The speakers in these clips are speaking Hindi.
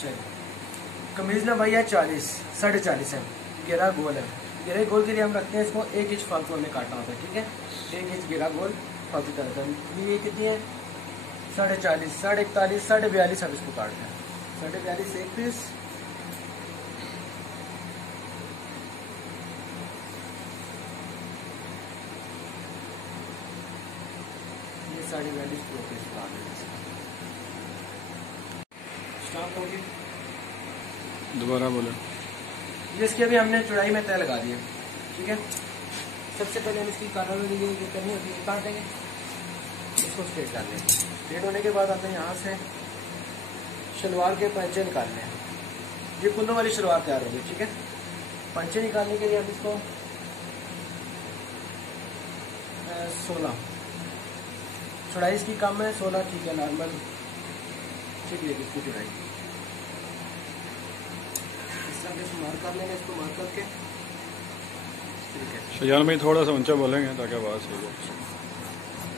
चलिए कमीज ना भाई है 40, 40.5 है, घेरा गोल है। घेरे गोल के लिए हम रखते हैं इसको 1 इंच फालतू हमें काटना होता है, ठीक है। 1 इंच घेरा गोल फालतू करता है। ये कितनी है 40.5, 41.5, 42.5 हम इसको काटते हैं। 42.5 एक पीस, ये 42.5 दो पीस काट देंगे। स्टार्ट होगी, दोबारा बोलो। ये इसकी अभी हमने चौड़ाई में तय लगा दी है, ठीक है। सबसे पहले हम इसकी कार्नर में ये करनी होती है, काटेंगे इसको स्ट्रेट कर लेंगे। स्ट्रेट होने के बाद हमें यहाँ से शलवार के पंचे निकालने हैं। ये कुल्लों वाली शलवार तैयार होगी, ठीक है। पंचे निकालने के लिए हम इसको 16 चौड़ाई इसकी कम है, 16 ठीक है, नॉर्मल ठीक है इसकी चौड़ाई। इस तरह से मार्क कर लेंगे, इसको मार्क करके, ठीक है। शजान भाई थोड़ा सा ऊंचा बोलेंगे ताकि आवाज़ सही हो।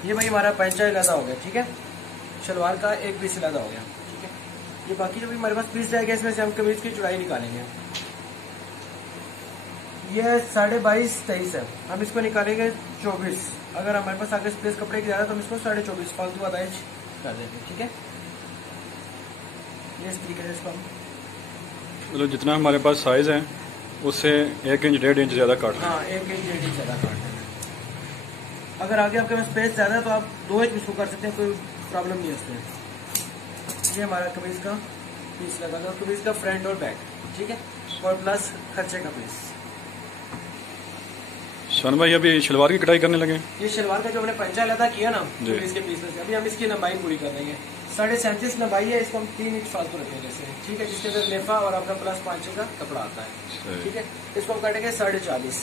ये भाई हमारा पंचा लदा हो गया, ठीक है। शलवार का एक पीस लदा हो गया, ठीक है। ये बाकी जो भी हमारे पास पीस रहेगा इसमें से हम कमीज की चौड़ाई निकालेंगे। ये 22.5, 23 है, हम इसको निकालेंगे 24। अगर हमारे पास आगे स्पेस कपड़े की ज़्यादा तो हम इसको 24.5 फालतू आधा इंच कर देंगे, ठीक है। ये इस तरीके से इसको हम मतलब जितना हमारे पास साइज है उससे 1 इंच 1.5 इंच ज़्यादा काट। हाँ 1 इंच 1.5 इंच ज़्यादा काट देंगे। अगर आगे आपके पास स्पेस ज़्यादा है तो आप 2 इंच इसको कर सकते हैं, कोई प्रॉब्लम नहीं है उसमें। ये हमारा कमीज का पीस लगा था, कमीज का फ्रंट और बैक, ठीक है, और प्लस खर्चे का पीस। शान भाई अभी शलवार की कटाई करने लगे। ये शलवार का जो हमने पंचा लदा किया ना कमीज के पीस में से, अभी हम इसकी लंबाई पूरी कर देंगे। 37.5 लंबाई है, इसको हम 3 इंच फालतू रखेंगे जैसे, ठीक है, जिसके अंदर लेफा और आपका प्लस पांचे का कपड़ा आता है, ठीक है। इसको हम काटेंगे 40.5।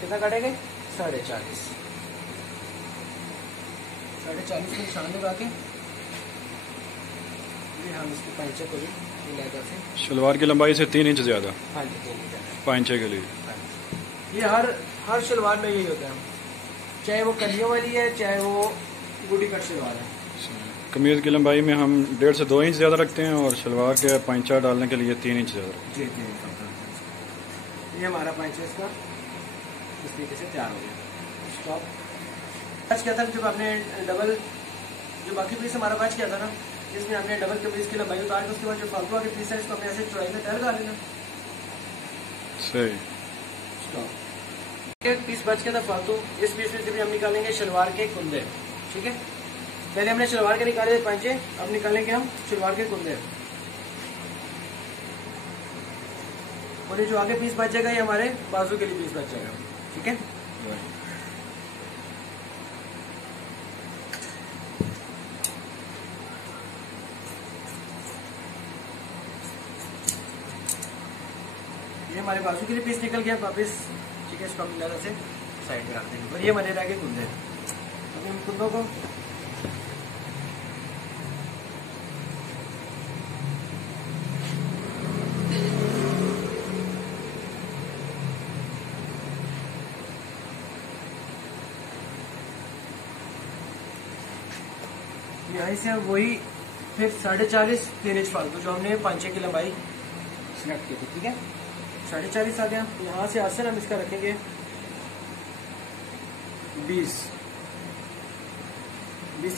कितना काटेंगे 40.5। 40.5 को निशान लगा के ये हम इसके पंचे को भी लेकर से शलवार की लंबाई से 3 इंच ज़्यादा। हाँ जी 3 इंच पांचे के लिए। ये हर शलवार में यही होता है, चाहे वो कलियों वाली है चाहे वो बूटी कट शलवार है। कमीज की लंबाई में हम 1.5 से 2 इंच ज़्यादा रखते हैं और शलवार के पंचा डालने के लिए 3 इंच ज़्यादा रखते हैं। जी जी, ये हमारा पंचा इसका इस तरीके से तैयार हो गया। स्टॉप आज क्या था, जब आपने डबल जो बाकी पीस हमारा बैच किया था ना, जिसमें हमने डबल कमीज की लंबाई उतार के उसके बाद जो फालतू वाले पीस है इसको हमने ऐसे चौड़ाई में तैयार कर लेना। सही। एक पीस बच गया था फालतू, इस पीस में से भी हम निकालेंगे शलवार के कुंदे, ठीक है। पहले हमने शलवार के निकाले थे पंचे, अब निकालेंगे हम शलवार के कुंदे। और ये जो आगे पीस बच जाएगा ये हमारे बाजू के लिए पीस बच जाएगा, ठीक है। ये हमारे बाजू के लिए पीस निकल गया वापस, ठीक है। इसको हम इधर से साइड में रख देंगे। और ये हमारे रह गए कुंदे। अभी हम कुंदों को यहाँ से वही फिर 40.5 3 इंच फालतू जो हमने पंचे की लंबाई सिलेक्ट की थी, ठीक है। 40.5 आ गया। यहाँ से आसन हम इसका रखेंगे 20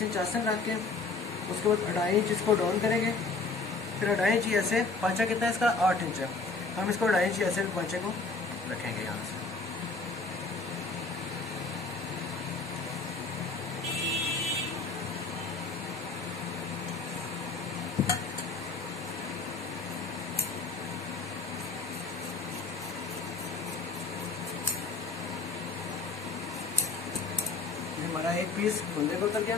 इंच आसन रख के उसके बाद 2.5 इंच इसको डाउन करेंगे। फिर 2.5 इंच ऐसे, पांचा कितना है इसका 8 इंच है, हम इसको 2.5 इंच ऐसे पांचे को रखेंगे यहाँ से। हमारा एक पीस कुंदे को उतर गया।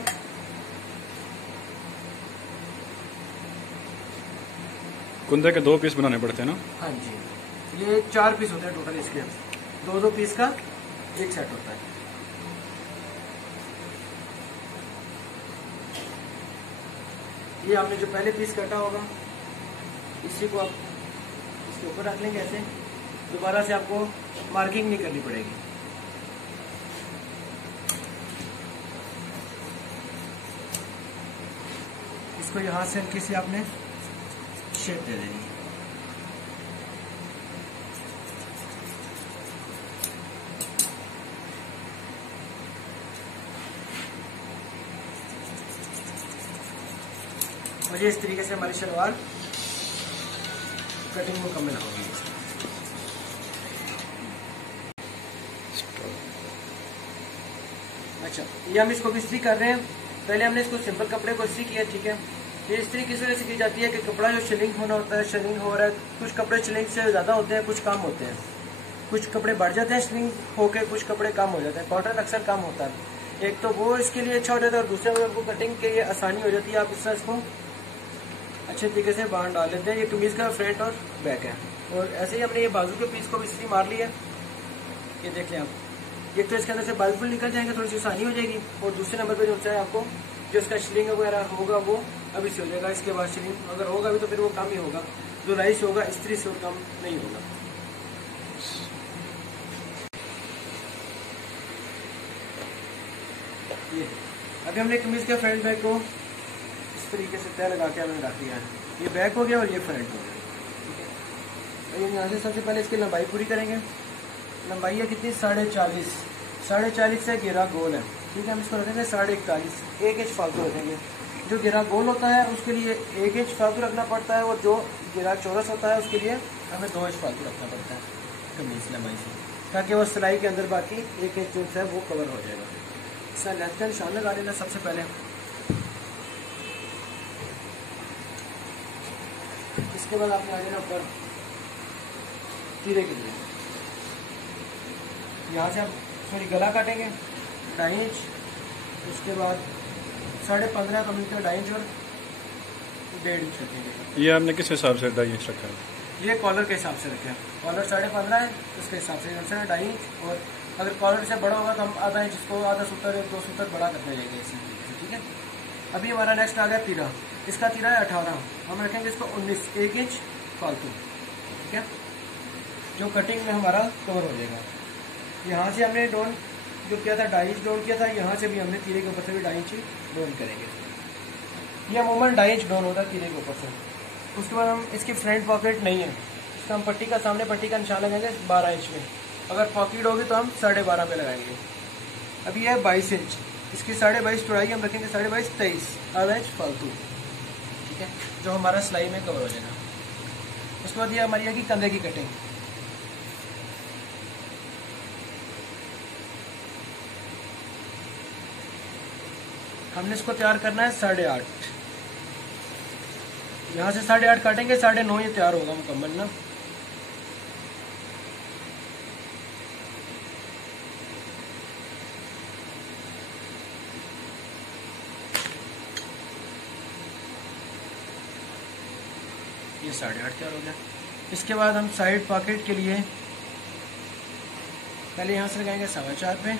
कुंदे के 2 पीस बनाने पड़ते हैं ना? हाँ जी, ये 4 पीस होते हैं टोटल, इसके 2-2 पीस का एक सेट होता है। ये हमने जो पहले पीस काटा होगा इसी को आप इसके ऊपर रख लेंगे ऐसे, दोबारा से आपको मार्किंग नहीं करनी पड़ेगी। इसको यहाँ से किसी आपने शेप दे देनी। और ये इस तरीके से हमारी शलवार कटिंग मुकम्मल होगी। अच्छा, ये हम इसको इस्त्री कर रहे हैं। पहले हमने इसको सिंपल कपड़े को इस्त्री किया, ठीक है। ये इस्त्री किस वजह से की जाती है कि कपड़ा जो शिलिंग होना होता है, शिलिंग हो रहा है। कुछ कपड़े शिलिंग से ज़्यादा होते हैं, कुछ कम होते हैं। कुछ कपड़े बढ़ जाते हैं शिलिंग होके, कुछ कपड़े कम हो जाते हैं। कॉटन अक्सर कम होता है। एक तो वो इसके लिए अच्छा हो जाता है और दूसरे में आपको कटिंग के लिए आसानी हो जाती है। आप इस तरह इसको अच्छे तरीके से बाहर डाल देते हैं। ये कमीज का फ्रंट और बैक है। और ऐसे ही हमने ये बाजू के पीस को भी इस्त्री मार लिया। ये देख लें आप, एक तो इसके अंदर से बाल फुल निकल जाएंगे, थोड़ी सी आसानी हो जाएगी। और दूसरे नंबर पे जो है आपको जो इसका शिलिंग वगैरह होगा वो अभी से हो जाएगा। इसके बाद शिलिंग अगर होगा भी तो फिर वो कम ही होगा, जो राइस होगा इस्त्री से और कम नहीं होगा। ये अभी हमने कमीज के फ्रंट बैक को इस तरीके से तय लगा के हमने रख दिया है। ये बैक हो गया और ये फ्रंट हो गया, ठीक है। और यहाँ से सबसे पहले इसकी लंबाई पूरी करेंगे। लंबाई है कितनी, 4.5। 4.5 से घेरा गोल है, ठीक है। हम इसको रखेंगे 41.5, 1 इंच फालतू रखेंगे। जो घेरा गोल होता है उसके लिए 1 इंच फालतू रखना पड़ता है, और जो घेरा चौरस होता है उसके लिए हमें 2 इंच फालतू रखना पड़ता है कमीज लंबाई से, ताकि वो सिलाई के अंदर बाकी 1 इंच जो है वो कवर हो जाएगा। इसका लेफ्ट का निशान लगा लेना सबसे पहले। इसके बाद आपने आ जाना ऊपर तीरे के लिए। यहाँ से आप गला काटेंगे 2.5 इंच। उसके बाद 15.5 का मिलकर 2.5 इंच और 1.5 इंच रखेंगे। ये आपने किस हिसाब से 2.5 इंच रखा है? ये कॉलर के हिसाब से रखें। कॉलर 15.5 है, उसके हिसाब से 2.5 इंच। और अगर कॉलर से बड़ा होगा तो हम आधा इंच इसको, आधा सूत्र 2 सूत्र बड़ा करते जाएंगे इसी तरीके से, ठीक है। अभी हमारा नेक्स्ट आ गया तीरा। इसका तीरा है 18, हम रखेंगे इसको 19, 1 इंच फालतू, ठीक है, जो कटिंग में हमारा कवर हो जाएगा। यहाँ से हमने डोन जो किया था 2.5 इंच डोन किया था, यहाँ से भी हमने तीरे के ऊपर से भी 2.5 इंच डोन करेंगे। यह अमूमन 2.5 इंच डोन होता है तीरे के ऊपर से। उसके बाद हम इसकी फ्रंट पॉकेट नहीं है, इसका हम पट्टी का सामने पट्टी का निशान लगाएंगे 12 इंच में। अगर पॉकेट होगी तो हम 12.5 पे लगाएंगे। अभी यह 22 इंच, इसकी 22.5 चौड़ाई हम रखेंगे 22.5, 23, आधा इंच फालतू, ठीक है, जो हमारा सिलाई में कवर हो जाएगा। उसके बाद ये हमारी है कि कंधे की कटिंग। हमने इसको तैयार करना है 8.5। यहाँ से 8.5 काटेंगे, 9.5 ये तैयार होगा मुकम्मल ना। ये 8.5 तैयार हो गया। इसके बाद हम साइड पॉकेट के लिए पहले यहाँ से लगाएंगे 4.25 पे,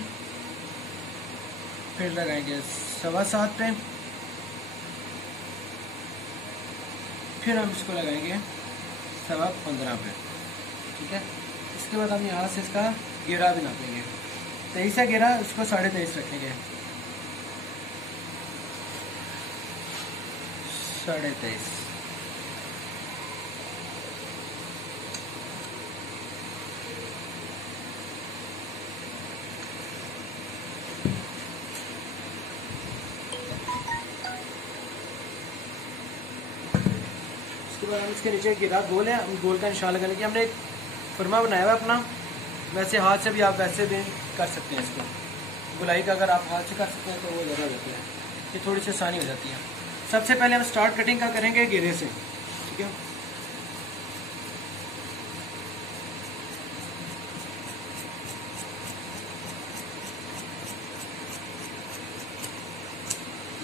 फिर लगाएंगे 7.25 पे, फिर हम इसको लगाएंगे 15.25 पे, ठीक है। इसके बाद हम यहाँ से इसका घेरा भी नापेंगे। 23 है घेरा, उसको 23.5 रखेंगे, 23.5। उसके बाद हम इसके नीचे घेरा गोल है, हम गोल का निशान लगाने की हमने एक फरमा बनाया हुआ अपना। वैसे हाथ से भी आप वैसे भी कर सकते हैं इसको। गुलाई का अगर आप हाथ से कर सकते हैं तो वो ज़्यादा होता है, ये थोड़ी सी आसानी हो जाती है। सबसे पहले हम स्टार्ट कटिंग का करेंगे घेरे से, ठीक है।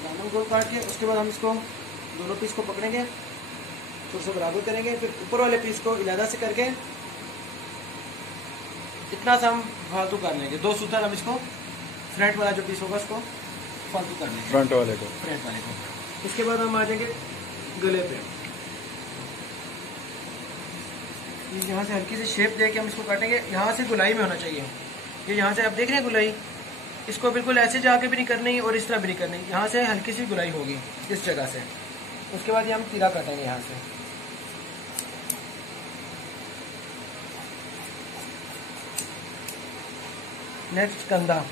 दामन गोल काट के उसके बाद हम इसको दोनों पीस को पकड़ेंगे, थोड़ा सा बराबर करेंगे, फिर ऊपर वाले पीस को इलादा से करके इतना सा हम फालतू कर लेंगे। 2 सूत्र हम इसको फ्रंट वाला जो पीस होगा उसको फालतू कर लेंगे, फ्रंट वाले को। उसके बाद हम आ जाएंगे गले पे। यहाँ से हल्की सी शेप दे के हम इसको काटेंगे। यहाँ से गुलाई में होना चाहिए। ये यहाँ से आप देख रहे हैं गुलाई, इसको बिल्कुल ऐसे जाके भी नहीं करनी और इस तरह भी नहीं करनी। यहाँ से हल्की सी गुलाई होगी इस जगह से। उसके बाद ये हम तीरा काटेंगे यहाँ से, नेक्स्ट कंधा,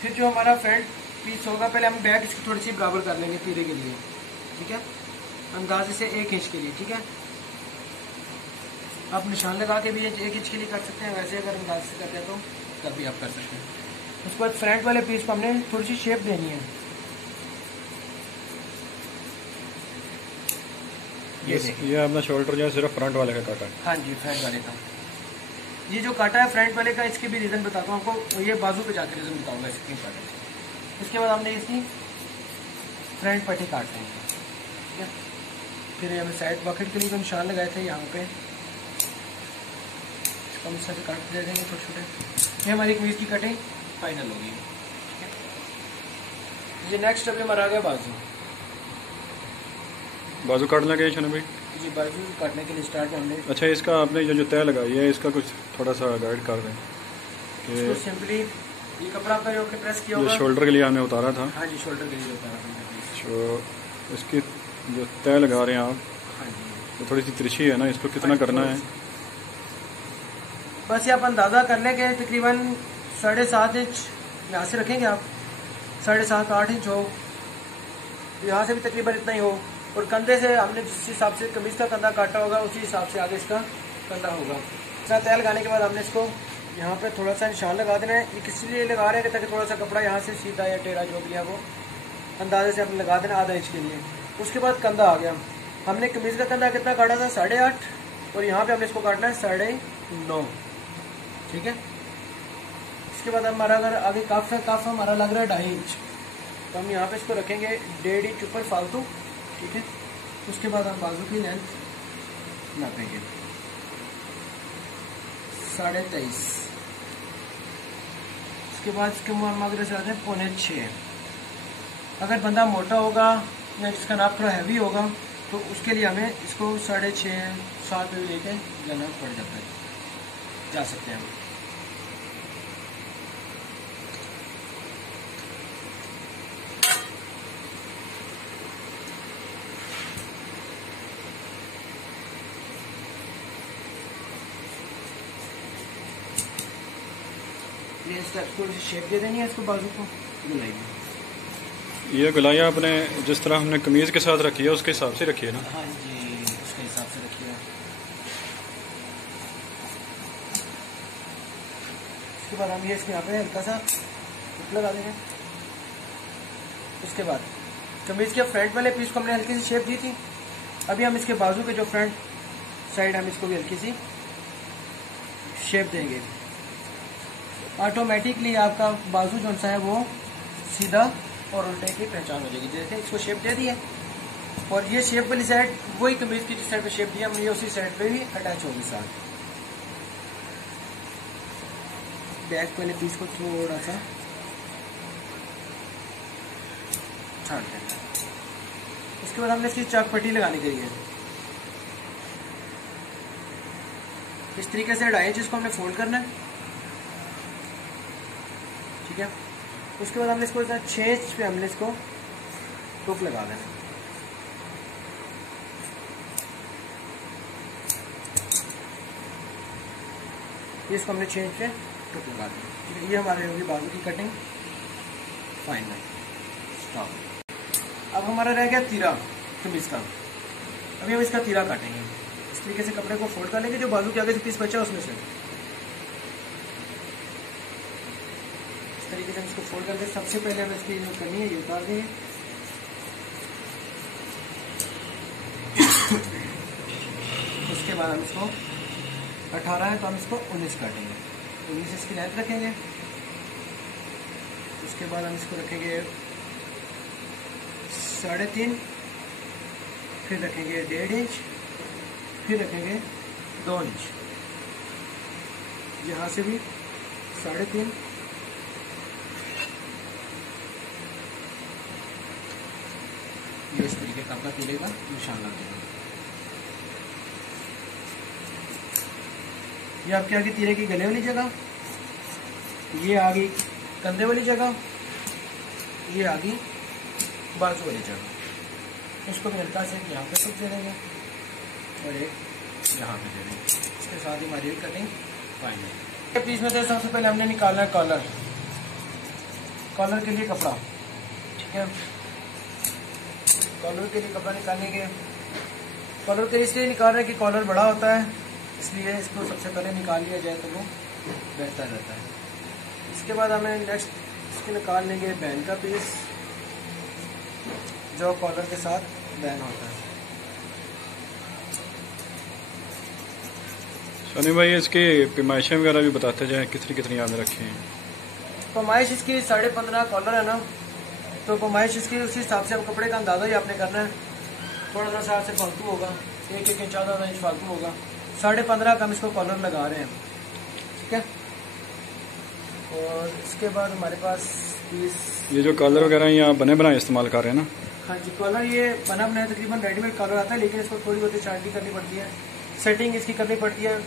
फिर जो हमारा फ्रंट पीस होगा, पहले हम बैक इसकी थोड़ी सी बराबर कर लेंगे तीरे के लिए, ठीक है, अंदाजे से 1 इंच के लिए, ठीक है। आप निशान लगा के भी 1 इंच के लिए कर सकते हैं, वैसे अगर अंदाज से करते हैं तो तब भी आप कर सकते हैं। उसके बाद फ्रंट वाले पीस को हमने थोड़ी सी शेप देनी है। ये अपना शोल्डर जो है सिर्फ फ्रंट वाले का काटा है। हाँ जी, फ्रंट वाले का। ये जो काटा है फ्रंट वाले का, इसके भी रीज़न बताता हूँ आपको, ये बाजू पे जाकर रीज़न बताऊंगा इसकी काटा। उसके बाद हमने इसकी फ्रंट पट्टी काट लेंगे, ठीक है। फिर हमें साइड पॉकेट के लिए जो निशान लगाए थे यहाँ पे, इसको हम इस तरह से काट दे देंगे छोटे छोटे। ये हमारी कमीज की कटिंग फाइनल होगी, ठीक है। ये नेक्स्ट अभी हमारा आ गया बाजू। बाजू काटना क्या है भाई? जी, बाजू काटने के लिए स्टार्ट में हमने, अच्छा, इसका आपने जो तय लगाई है इसका कुछ थोड़ा सा गाइड कर दें कि सिंपली ये कपड़ा आपका जो आपने प्रेस किया होगा, जो शोल्डर के लिए हमने उतारा था। हाँ जी, शोल्डर के लिए उतारा था। तो इसकी जो तय लगा रहे हैं आप, हाँ जी, तो थोड़ी सी तिरछी है ना, इसको कितना करना है? बस ये आप अंदाज़ा कर लें कि तकरीबन 7.5 इंच यहाँ से रखेंगे आप, 7.5-8 इंच हो, यहाँ से भी तकरीबन इतना ही हो। और कंधे से हमने जिस हिसाब से कमीज का कंधा काटा होगा उसी हिसाब से आगे इसका कंधा होगा। इतना तय लगाने के बाद हमने इसको यहाँ पे थोड़ा सा निशान लगा देना है। ये किस लिए लगा रहे हैं कि ताकि थोड़ा सा कपड़ा यहाँ से सीधा या टेढ़ा जो भी है वो अंदाजे से हमने लगा देना आधा इंच के लिए। उसके बाद कंधा आ गया, हमने कमीज का कंधा कितना काटा था 8.5, और यहाँ पे हमने इसको काटना है 9.5, ठीक है। इसके बाद हमारा अगर आगे काफ है, काफ हमारा लग रहा है 2.5 इंच, तो हम यहाँ पे इसको रखेंगे 1.5 इंच ऊपर फालतू, ठीक है। उसके बाद हम बाजू की लेंथ नापेंगे 23.5। उसके बाद इसके हम अगर से आते हैं 5.25। अगर बंदा मोटा होगा या इसका नाप थोड़ा हैवी होगा तो उसके लिए हमें इसको 6.5-7 पे भी लेके जाना पड़ जाता है, जा सकते हैं हम। ये थोड़ी सी शेप दे देनी है इसको, बाजू को गुलाई में। ये गुलाई आपने जिस तरह हमने कमीज के साथ रखी है उसके हिसाब से रखी है ना? हाँ जी, उसके हिसाब से रखिए। उसके बाद हम ये इसमें यहाँ पे हल्का सा लगा देंगे। उसके बाद कमीज के फ्रंट वाले पीस को हमने हल्की सी शेप दी थी, अभी हम इसके बाजू के जो फ्रंट साइड हम इसको भी हल्की सी शेप देंगे। ऑटोमेटिकली आपका बाजू जो सा है वो सीधा और उल्टे की पहचान हो जाएगी। जैसे इसको शेप दे दी है, और ये शेप वाली साइड वही कमीज की जिस साइड पे शेप दिया हमने, ये उसी साइड पे भी अटैच होगी साथ। बैक वाले पीस को थोड़ा सा छाट देना। उसके बाद हमने इसकी चाक पट्टी लगाने के लिए इस तरीके से 2.5 इंच इसको हमने फोल्ड करना है, ठीक है। उसके बाद हमने इसको 6 इंच पे हमने इसको टोक लगा देना। इसको हमने 6 इंच पे टोक लगा देना, ठीक है। ये हमारे होगी बाजू की कटिंग फाइनल स्टॉप। अब हमारा रह गया तीरा कमीज का। अभी हम इसका तीरा काटेंगे। इस तरीके से कपड़े को फोल्ड कर लेंगे, जो बाजू के आगे से पीस बचा उसमें से तरीके से इसको फोल्ड करके सबसे पहले हमें इसकी जो करनी है ये उतार देंगे। उसके बाद हम इसको 18 है तो हम इसको 19 काटेंगे, 19 इसकी लेंथ रखेंगे। उसके बाद हम इसको रखेंगे 3.5, फिर रखेंगे 1.5 इंच, फिर रखेंगे 2 इंच, यहाँ से भी 3.5, ये इस तरीके का आपका तीरे का निशान लग जाएगा। ये आपके आगे तीरे की गले वाली जगह, ये आगे कंधे वाली जगह, ये आगे बाजू वाली जगह। इसको भी हल्का से यहाँ पे कुछ दे देंगे और एक यहाँ पे दे देंगे। इसके साथ ही हमारी कटिंग पाएंगे। पीस में से सबसे पहले हमने निकालना है कॉलर। कॉलर के लिए कपड़ा, ठीक है, कॉलर के लिए कपड़ा निकालने के, कॉलर के इसलिए निकाल रहे हैं कि कॉलर बड़ा होता है, इसलिए इसको सबसे पहले निकाल लिया जाए तो वो बेहतर रहता है। इसके बाद हमें नेक्स्ट इसके निकाल लेंगे बैन का पीस, जो कॉलर के साथ बैन होता है। सनी भाई इसकी पैमाइशें वगैरह भी बताते जाए, कितनी कितनी आपने रखी हैं? पैमाइश इसकी 15.5 कॉलर है ना, तो पैमाइश इसकी उसी हिसाब से अब कपड़े का अंदाज़ा ही आपने करना है। थोड़ा सा साथ से फालतू होगा, 1 इंच आधा इंच फालतू होगा, 15.5 का हम इसको कॉलर लगा रहे हैं, ठीक है। और इसके बाद हमारे पास पीस, ये जो कॉलर वगैरह यहाँ बने बनाए इस्तेमाल कर रहे हैं ना? हाँ जी, कॉलर ये बना बनाया तकरीबन रेडीमेड कॉलर आता है, लेकिन इसको थोड़ी बहुत शार्टिंग करनी पड़ती है, सेटिंग इसकी करनी पड़ती है।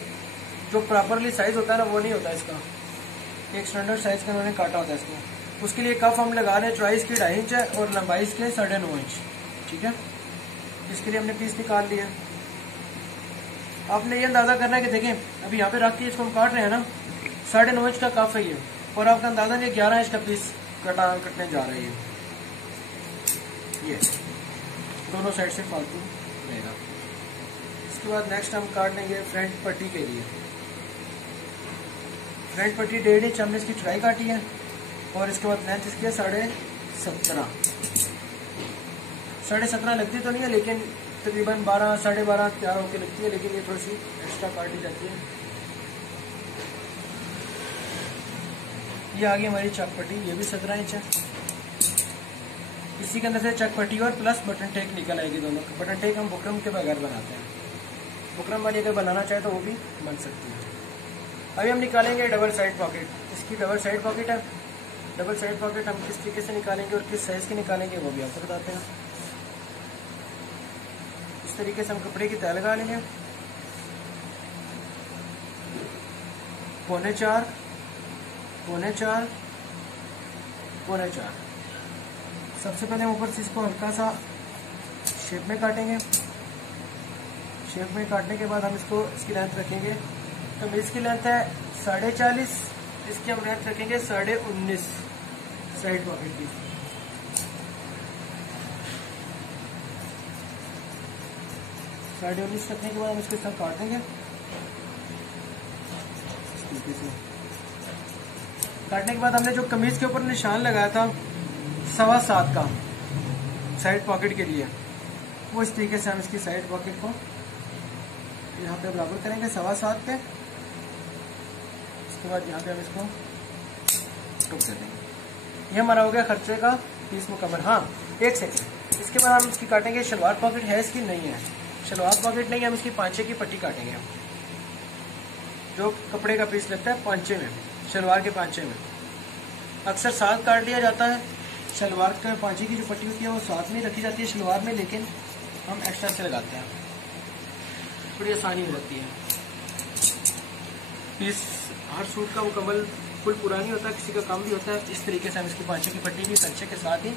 जो प्रॉपरली साइज होता है ना वो नहीं होता इसका, एक स्टैंडर्ड साइज का उन्होंने काटा होता है इसको। उसके लिए कफ हम लगा रहे हैं, चौड़ाई इसकी 2.5 इंच है और लंबाई इसकी 9.5 इंच, ठीक है। इसके लिए हमने पीस निकाल लिया। आपने ये अंदाजा करना है कि देखें अभी यहाँ पे रख के इसको हम काट रहे हैं ना, 9.5 इंच का कफ है ये, और आपका अंदाजा नहीं 11 इंच का पीस कटने जा रहा है ये दोनों साइड से फालतू रहेगा। इसके बाद नेक्स्ट हम काट लेंगे फ्रंट पट्टी के लिए। फ्रंट पट्टी 1.5 इंच हमने इसकी चौड़ाई काटी है और इसके बाद लेंथ इसकी है 17.5। 17.5 लगती तो नहीं है, लेकिन तकरीबन 12 12.5 तैयार होकर लगती है, लेकिन ये थोड़ी सी एक्स्ट्रा काटी जाती है। ये आ गई हमारी चक पट्टी, ये भी 17 इंच है। इसी के अंदर से चक पट्टी और प्लस बटन टेक निकल आएगी दोनों। बटन टेक हम बुकरम के बगैर बनाते हैं, बुकरम वाली अगर बनाना चाहे तो वो भी बन सकती है। अभी हम निकालेंगे डबल साइड पॉकेट। इसकी डबल साइड पॉकेट है। डबल साइड पॉकेट हम किस तरीके से निकालेंगे और किस साइज की निकालेंगे वो भी आपको बताते हैं। इस तरीके से हम कपड़े की तय लगा लेंगे, 4.25 4.25 4.25। सबसे पहले हम ऊपर से इसको हल्का सा शेप में काटेंगे। शेप में काटने के बाद हम इसको इसकी लेंथ रखेंगे, तो इसकी लेंथ है 40.5, इसकी हम लेंथ रखेंगे 19.5 साइड पॉकेट की। साढ़े 19 रखने के बाद हम इसके साथ काट देंगे इस तरीके से। काटने के बाद हमने जो कमीज के ऊपर निशान लगाया था 7.25 का साइड पॉकेट के लिए, वो इस तरीके से हम इसकी साइड पॉकेट को यहाँ पे बराबर करेंगे 7.25 पे। इसके बाद यहाँ पे हम इसको टुक दे देंगे। ये हमारा हो गया खर्चे का पीस मुकम्मल। हाँ, एक सेकंड, इसके बाद हम इसकी काटेंगे शलवार पॉकेट है इसकी नहीं है, शलवार पॉकेट नहीं है, हम इसकी पांचे की पट्टी काटेंगे। जो कपड़े का पीस लगता है पांचे में, शलवार के पांचे में अक्सर साथ काट लिया जाता है। शलवार का पांचे की जो पट्टी होती है वो साथ में रखी जाती है शलवार में, लेकिन हम एक्स्ट्रा से लगाते हैं, थोड़ी आसानी हो जाती है। पीस हर सूट का मुकम्मल फुल पूरा नहीं होता, किसी का कम भी होता है। इस तरीके से हम इसकी पांचे की पट्टी भी पंचे के साथ ही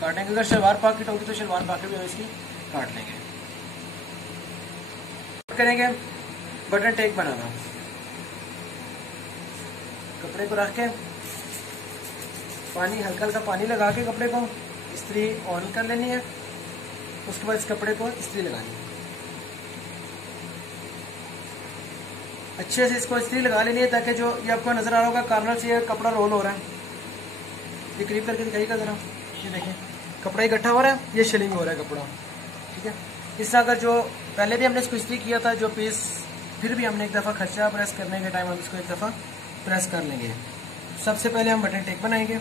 काटेंगे। अगर शलवार पॉकेट होगी तो शलवार पॉकेट भी हम इसकी काट लेंगे। करेंगे बटन टेक बनाना। कपड़े को रख के पानी हल्का हल्का पानी लगा के कपड़े को इस्त्री ऑन कर लेनी है। उसके बाद इस कपड़े को इस्त्री लगानी है, अच्छे से इसको इस्त्री लगा लेनी है, ताकि जो ये आपको नजर आ रहा होगा कार्नर से ये कपड़ा रोल हो रहा है। ये करीब करके दिखाइएगा जरा, ये देखें कपड़ा इकट्ठा हो रहा है, ये शेलिंग हो रहा है कपड़ा, ठीक है। इससे अगर जो पहले भी हमने इसको इस्त्री किया था जो पीस, फिर भी हमने एक दफ़ा खर्चा प्रेस करने के टाइम हम इसको एक दफ़ा प्रेस कर लेंगे। सबसे पहले हम बटन टेक बनाएंगे।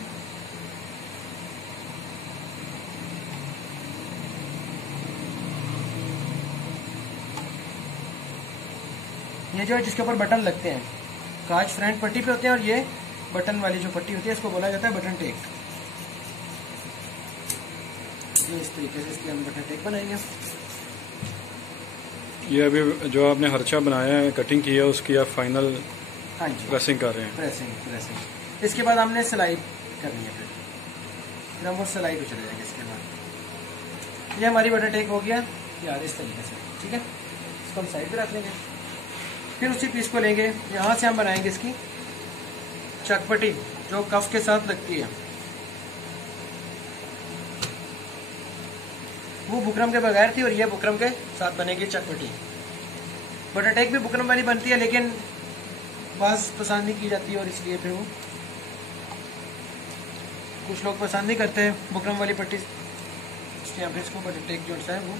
ये जो है जिसके ऊपर बटन लगते हैं, कांच फ्रंट पट्टी पे होते हैं, और ये बटन वाली जो पट्टी होती है इसको बोला जाता है बटन टेक। ये इस तरीके से इसकी हम बटन टेक बनाएंगे। ये अभी जो आपने हर्चा बनाया है, कटिंग की है, उसकी आप फाइनल हाँ जी प्रेसिंग कर रहे हैं। प्रेसिंग। इसके बाद हमने सिलाई करनी है, फिर हम वो सिलाई पे चले जाएंगे। इसके बाद ये हमारी बटर टेक हो गया यार इस तरीके से, ठीक है। इसको हम साइड पे रख लेंगे। फिर उसी पीस को लेंगे, यहाँ से हम बनाएंगे इसकी चटपटी जो कफ के साथ लगती है। वो बुकरम के बगैर थी और ये बुकरम के साथ बनेगी चटपटी। बटर टेक भी बुकरम वाली बनती है लेकिन बस पसंद नहीं की जाती और इसलिए फिर वो कुछ लोग पसंद नहीं करते बुकरम वाली पट्टी, इसलिए फिर इसको बटर टेक जो है वो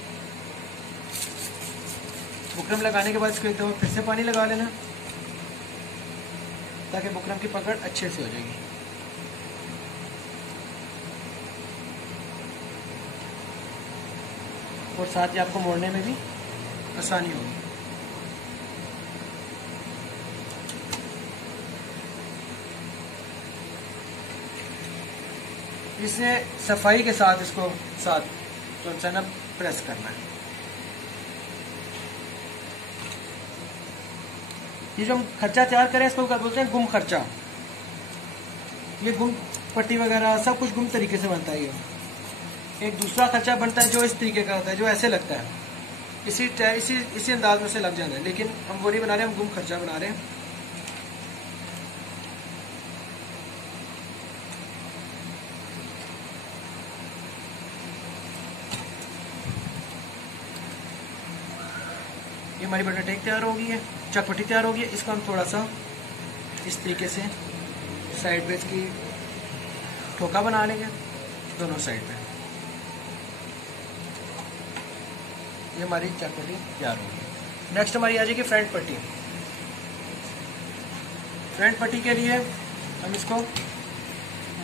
बुकरम लगाने के बाद इसको एक दफ़ा फिर से पानी लगा लेना ताकि बुकरम की पकड़ अच्छे से हो जाएगी। और साथ ही आपको मोड़ने में भी आसानी होगी। इसे सफाई के साथ इसको साथ जो है ना प्रेस करना है। ये जो हम खर्चा तैयार करें इसको क्या बोलते हैं, गुम खर्चा। ये गुम पट्टी वगैरह सब कुछ गुम तरीके से बनता है। ये एक दूसरा खर्चा बनता है जो इस तरीके का होता है, जो ऐसे लगता है, इसी अंदाज में से लग जाता है, लेकिन हम वो नहीं बना रहे, हम गुम खर्चा बना रहे हैं। ये हमारी बटर टेक तैयार हो गई है, चटपटी तैयार हो गई है। इसको हम थोड़ा सा इस तरीके से साइड पे इसकी ठोका बना लेंगे दोनों साइड पे। ये हमारी चटपटी तैयार होगी। नेक्स्ट हमारी आ जाएगी फ्रंट पट्टी। फ्रंट पट्टी के लिए हम इसको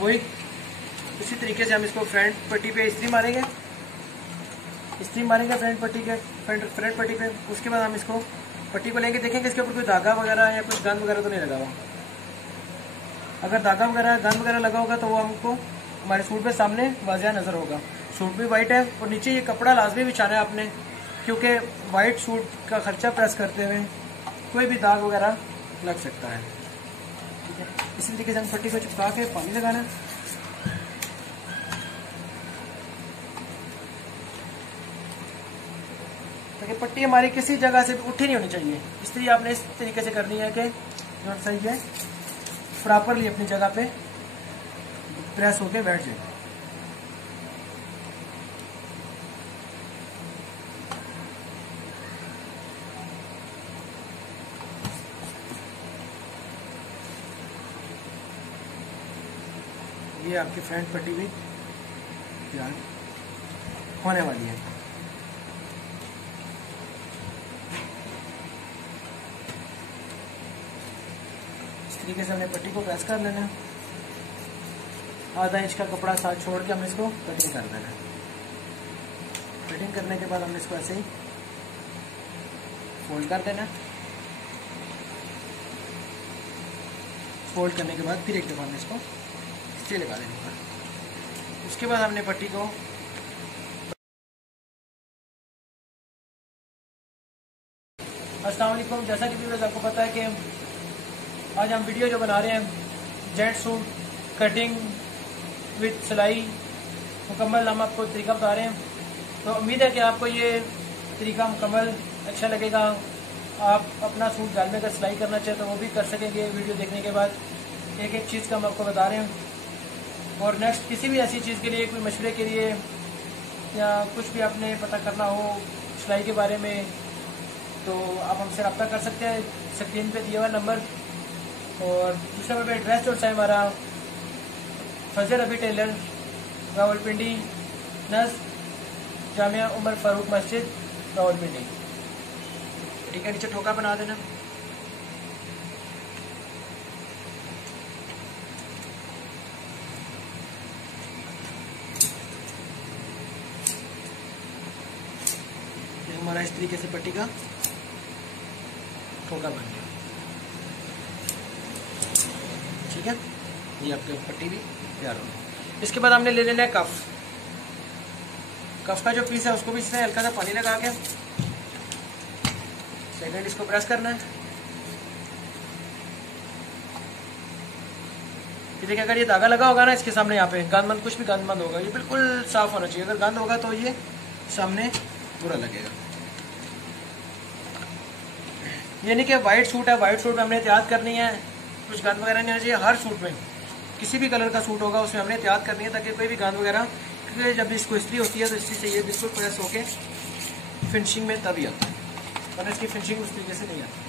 वही इसी तरीके से हम इसको फ्रंट पट्टी पे इस्त्री मारेंगे फ्रंट पट्टी के फ्रंट पट्टी पे। उसके बाद हम इसको पट्टी को लेंगे, देखेंगे इसके ऊपर कोई धागा वगैरह या कुछ गंद वगैरह तो नहीं लगा हुआ। अगर धागा वगैरह गंद वगैरह लगा होगा तो वो हमको हमारे सूट पे सामने वाज़िह नज़र होगा। सूट भी वाइट है और नीचे ये कपड़ा लाजमी बिछाना है आपने, क्योंकि वाइट सूट का खर्चा प्रेस करते हुए कोई भी दाग वगैरह लग सकता है, ठीक है। इसी तरीके से हम पट्टी को चिपका के पानी लगाना। ताकि पट्टी हमारी किसी जगह से उठी नहीं होनी चाहिए, इसलिए आपने इस तरीके से करनी है कि जो सही है प्रॉपरली अपनी जगह पे प्रेस होके बैठ जाए। ये आपकी फ्रंट पट्टी भी तैयार होने वाली है। इस तरीके से हमने पट्टी को प्रेस कर लेना। आधा इंच का कपड़ा साथ छोड़ के हम इसको कटिंग कर देना। कटिंग करने के बाद हमने इसको ऐसे ही फोल्ड कर देना। फोल्ड करने के बाद फिर एक दफ़ा हमने इसको इस्त्री लगा देनी। उसके बाद हमने पट्टी को अस्सलाम वालेकुम। जैसा कि व्यूअर्स आपको पता है कि आज हम वीडियो जो बना रहे हैं जेंट सूट कटिंग विद सिलाई मुकम्मल हम आपको तरीका बता रहे हैं। तो उम्मीद है कि आपको ये तरीका मुकम्मल अच्छा लगेगा। आप अपना सूट घर में अगर सिलाई करना चाहें तो वो भी कर सकेंगे। वीडियो देखने के बाद एक एक चीज़ का हम आपको बता रहे हैं। और नेक्स्ट किसी भी ऐसी चीज़ के लिए, कोई मशवरे के लिए या कुछ भी आपने पता करना हो सिलाई के बारे में, तो आप हमसे रब्ता कर सकते हैं स्क्रीन पे दिया हुआ नंबर। और दूसरा नंबर पर एड्रेस जो है हमारा फजल रबी टेलर, रावलपिंडी, नज़ जामिया उमर फारूक मस्जिद, रावलपिंडी, ठीक है। नीचे ठोका बना देना। हमारा इस तरीके से पट्टी का ठोका बन गया, ठीक है। ये आपकी पट्टी भी तैयार हो गई। इसके बाद हमने ले लेना है कफ। कफ का जो पीस है उसको भी इसमें हल्का सा पानी लगा के सेकंड इसको प्रेस करना है। ये देखिए, अगर ये धागा लगा होगा ना इसके सामने, यहाँ पे गंद कुछ भी गंद होगा, ये बिल्कुल साफ होना चाहिए। अगर गंद होगा तो ये सामने पूरा लगेगा। यानी कि वाइट सूट है, वाइट सूट में हमने एहतियात करनी है, कुछ गंद वगैरह नहीं होना चाहिए। हर सूट में, किसी भी कलर का सूट होगा उसमें हमने एहतियात करनी है ताकि कोई भी गंद वगैरह, क्योंकि जब इसको इस्त्री होती है तो इस्त्री से ये बिल्कुल प्रेस होके फिनिशिंग में तभी आता है, वरना इसकी फिनिशिंग उस तरीके से नहीं आती।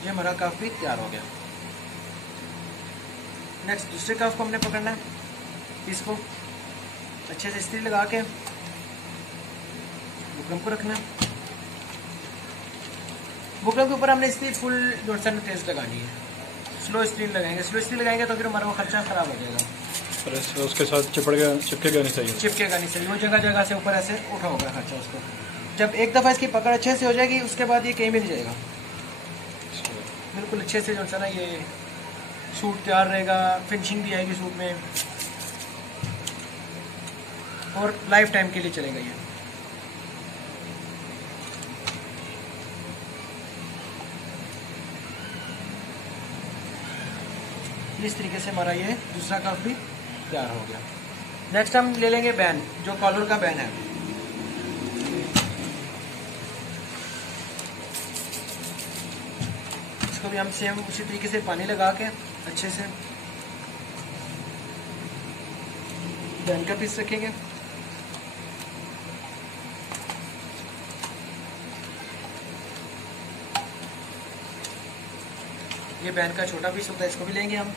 ये हमारा कफ भी तैयार हो गया। नेक्स्ट दूसरे कफ को हमने पकड़ना है, इसको अच्छे से इस्त्री लगा के बुकरम को रखना है। बुकरम के ऊपर हमने इस्त्री फुल जोड़सन तेज लगानी है, स्लो इस्त्री लगाएंगे। स्लो इस्त्री लगाएंगे तो फिर हमारा वो खर्चा खराब हो जाएगा, उसके साथ चिपकेगा नहीं चाहिए, चिपकेगा नहीं चाहिए, वो जगह जगह से ऊपर ऐसे उठा होगा खर्चा उसको। जब एक दफ़ा इसकी पकड़ अच्छे से हो जाएगी उसके बाद ये कहीं भी नहीं जाएगा, बिल्कुल अच्छे से जो है ना ये सूट तैयार रहेगा, फिनिशिंग भी आएगी सूट में और लाइफ टाइम के लिए चलेगा ये। इस तरीके से हमारा ये दूसरा कफ भी तैयार हो गया। नेक्स्ट हम ले लेंगे बैन, जो कॉलर का बैन है। इसको भी हम सेम उसी तरीके से पानी लगा के अच्छे से बैन का पीस रखेंगे। ये बैन का छोटा पीस होता है, इसको भी लेंगे हम।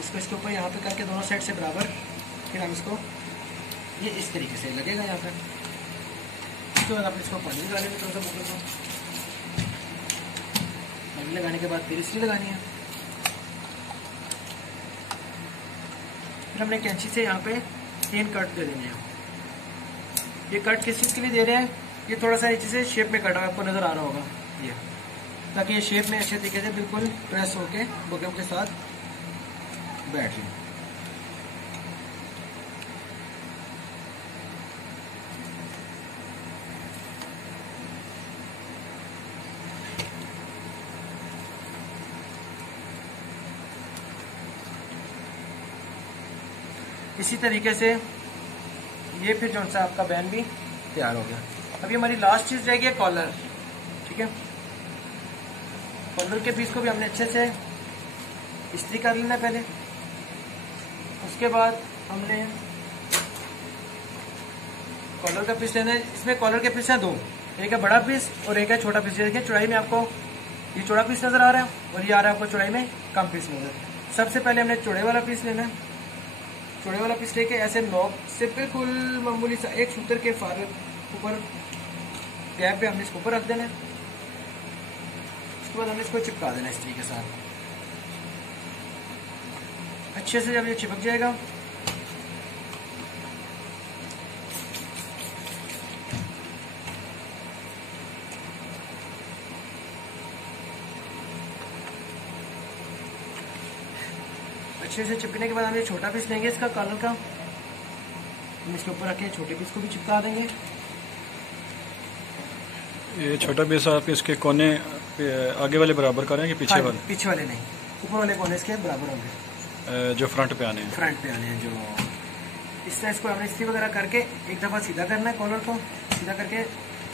इसको इसके ऊपर यहाँ पे करके दोनों साइड से बराबर, फिर हम इसको ये इस तरीके से लगेगा यहाँ पे। उसके बाद आप इसको पानी लगा लेंगे थोड़ा सा बोतल को। पानी लगाने के बाद फिर इसकी लगानी है। फिर हमने कैंची से यहाँ पे 3 कट दे देंगे। ये कट किस चीज़ के लिए दे रहे हैं, ये थोड़ा सा नीचे से शेप में कटा हुआ आपको नज़र आ रहा होगा ये, ताकि ये शेप में अच्छे तरीके से बिल्कुल प्रेस होके बुकरम के साथ बैठ जाए। इसी तरीके से ये फिर जो सा आपका बैन भी तैयार हो गया। अभी हमारी लास्ट चीज़ रह गई कॉलर, ठीक है। कॉलर के पीस को भी हमने अच्छे से इस्त्री कर लेना पहले। उसके बाद हमने कॉलर का पीस लेना है। इसमें कॉलर के पीस हैं 2, एक है बड़ा पीस और एक है छोटा पीस। देखिए चौड़ाई में आपको ये चौड़ा पीस नज़र आ रहा है और ये आ रहा है आपको चौड़ाई में कम पीस नज़र। सबसे पहले हमने चौड़े वाला पीस लेना है। चौड़े वाला पीस लेके ऐसे नॉब से बिल्कुल मामूली सा एक सूतर के फारग ऊपर गैप पे हमने इसको ऊपर रख देना है। उसके बाद हमने इसको चिपका देना इस तरीके के साथ अच्छे से। जब ये चिपक जाएगा अच्छे से चिपकने के बाद हम ये छोटा पीस लेंगे इसका कॉलर का, हम इसके ऊपर रखे छोटे पीस को भी चिपका देंगे। ये छोटा पीस आप इसके कोने आगे वाले बराबर करें कि पीछे वाले? पीछे वाले नहीं, ऊपर वाले कोने इसके बराबर होंगे, जो फ्रंट पे आने हैं। फ्रंट पे आने हैं जो। इस तरह इसको हमने इस्त्री वगैरह करके एक दफ़ा सीधा करना है, कॉलर को सीधा करके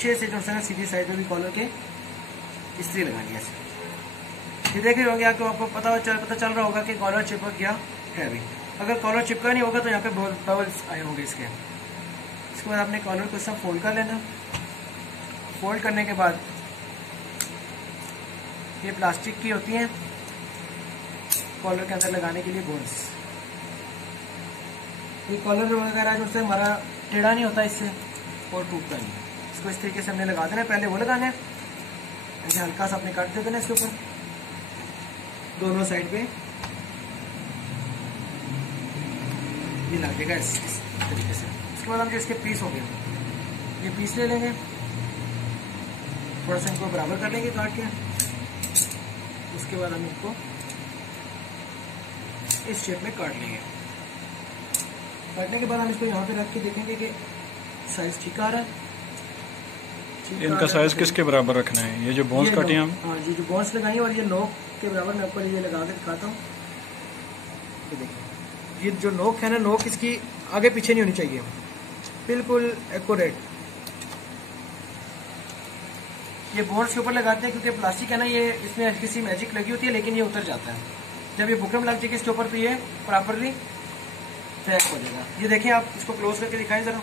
6 से जो है सीधी साइड में भी कॉलर के इस्त्री लगानी है। ये देख रहे होंगे आपको पता चल रहा होगा कि कॉलर चिपक गया है। अभी अगर कॉलर चिपका नहीं होगा तो यहाँ पे बबल्स आए होंगे इसके। इसके बाद आपने कॉलर को सब फोल्ड कर लेना। फोल्ड करने के बाद ये प्लास्टिक की होती हैं कॉलर के अंदर लगाने के लिए बोल्स। ये कॉलर वगैरह जो से हमारा टेढ़ा नहीं होता इससे और टूटता नहीं। इसको इस तरीके से हमने लगा देना है। पहले वो लगाना है, ऐसे हल्का सा अपने काट दे देना इसके ऊपर दोनों साइड पे, ये लग जाएगा इस तरीके से। उसके बाद हम जो इसके पीस हो गए ये पीस ले लेंगे, थोड़ा सा इनको बराबर कर लेंगे काट के। उसके बाद हम इनको इस शेप में काट लेंगे। काटने के बाद हम इसको यहाँ पे रख के देखेंगे कि साइज ठीक आ रहा है। इनका साइज किसके बराबर रखना है? ये जो बोन्स काटे हैं हम, हाँ जी, जो बोन्स लगाई और ये नोक के बराबर मैं आपको ये लगा के दिखाता हूँ। ये देखिए, ये जो नोक है ना, नोक इसकी आगे पीछे नहीं होनी चाहिए, बिल्कुल एक्यूरेट। ये बोन्स के ऊपर लगाते हैं क्योंकि प्लास्टिक है ना, ये इसमें किसी मैजिक लगी होती है, लेकिन ये उतर जाता है। जब ये बुकरम लग जाएगी इसके ऊपर तो ये प्रॉपरली पैक हो जाएगा। ये देखिए, आप इसको क्लोज करके दिखाएं जरा।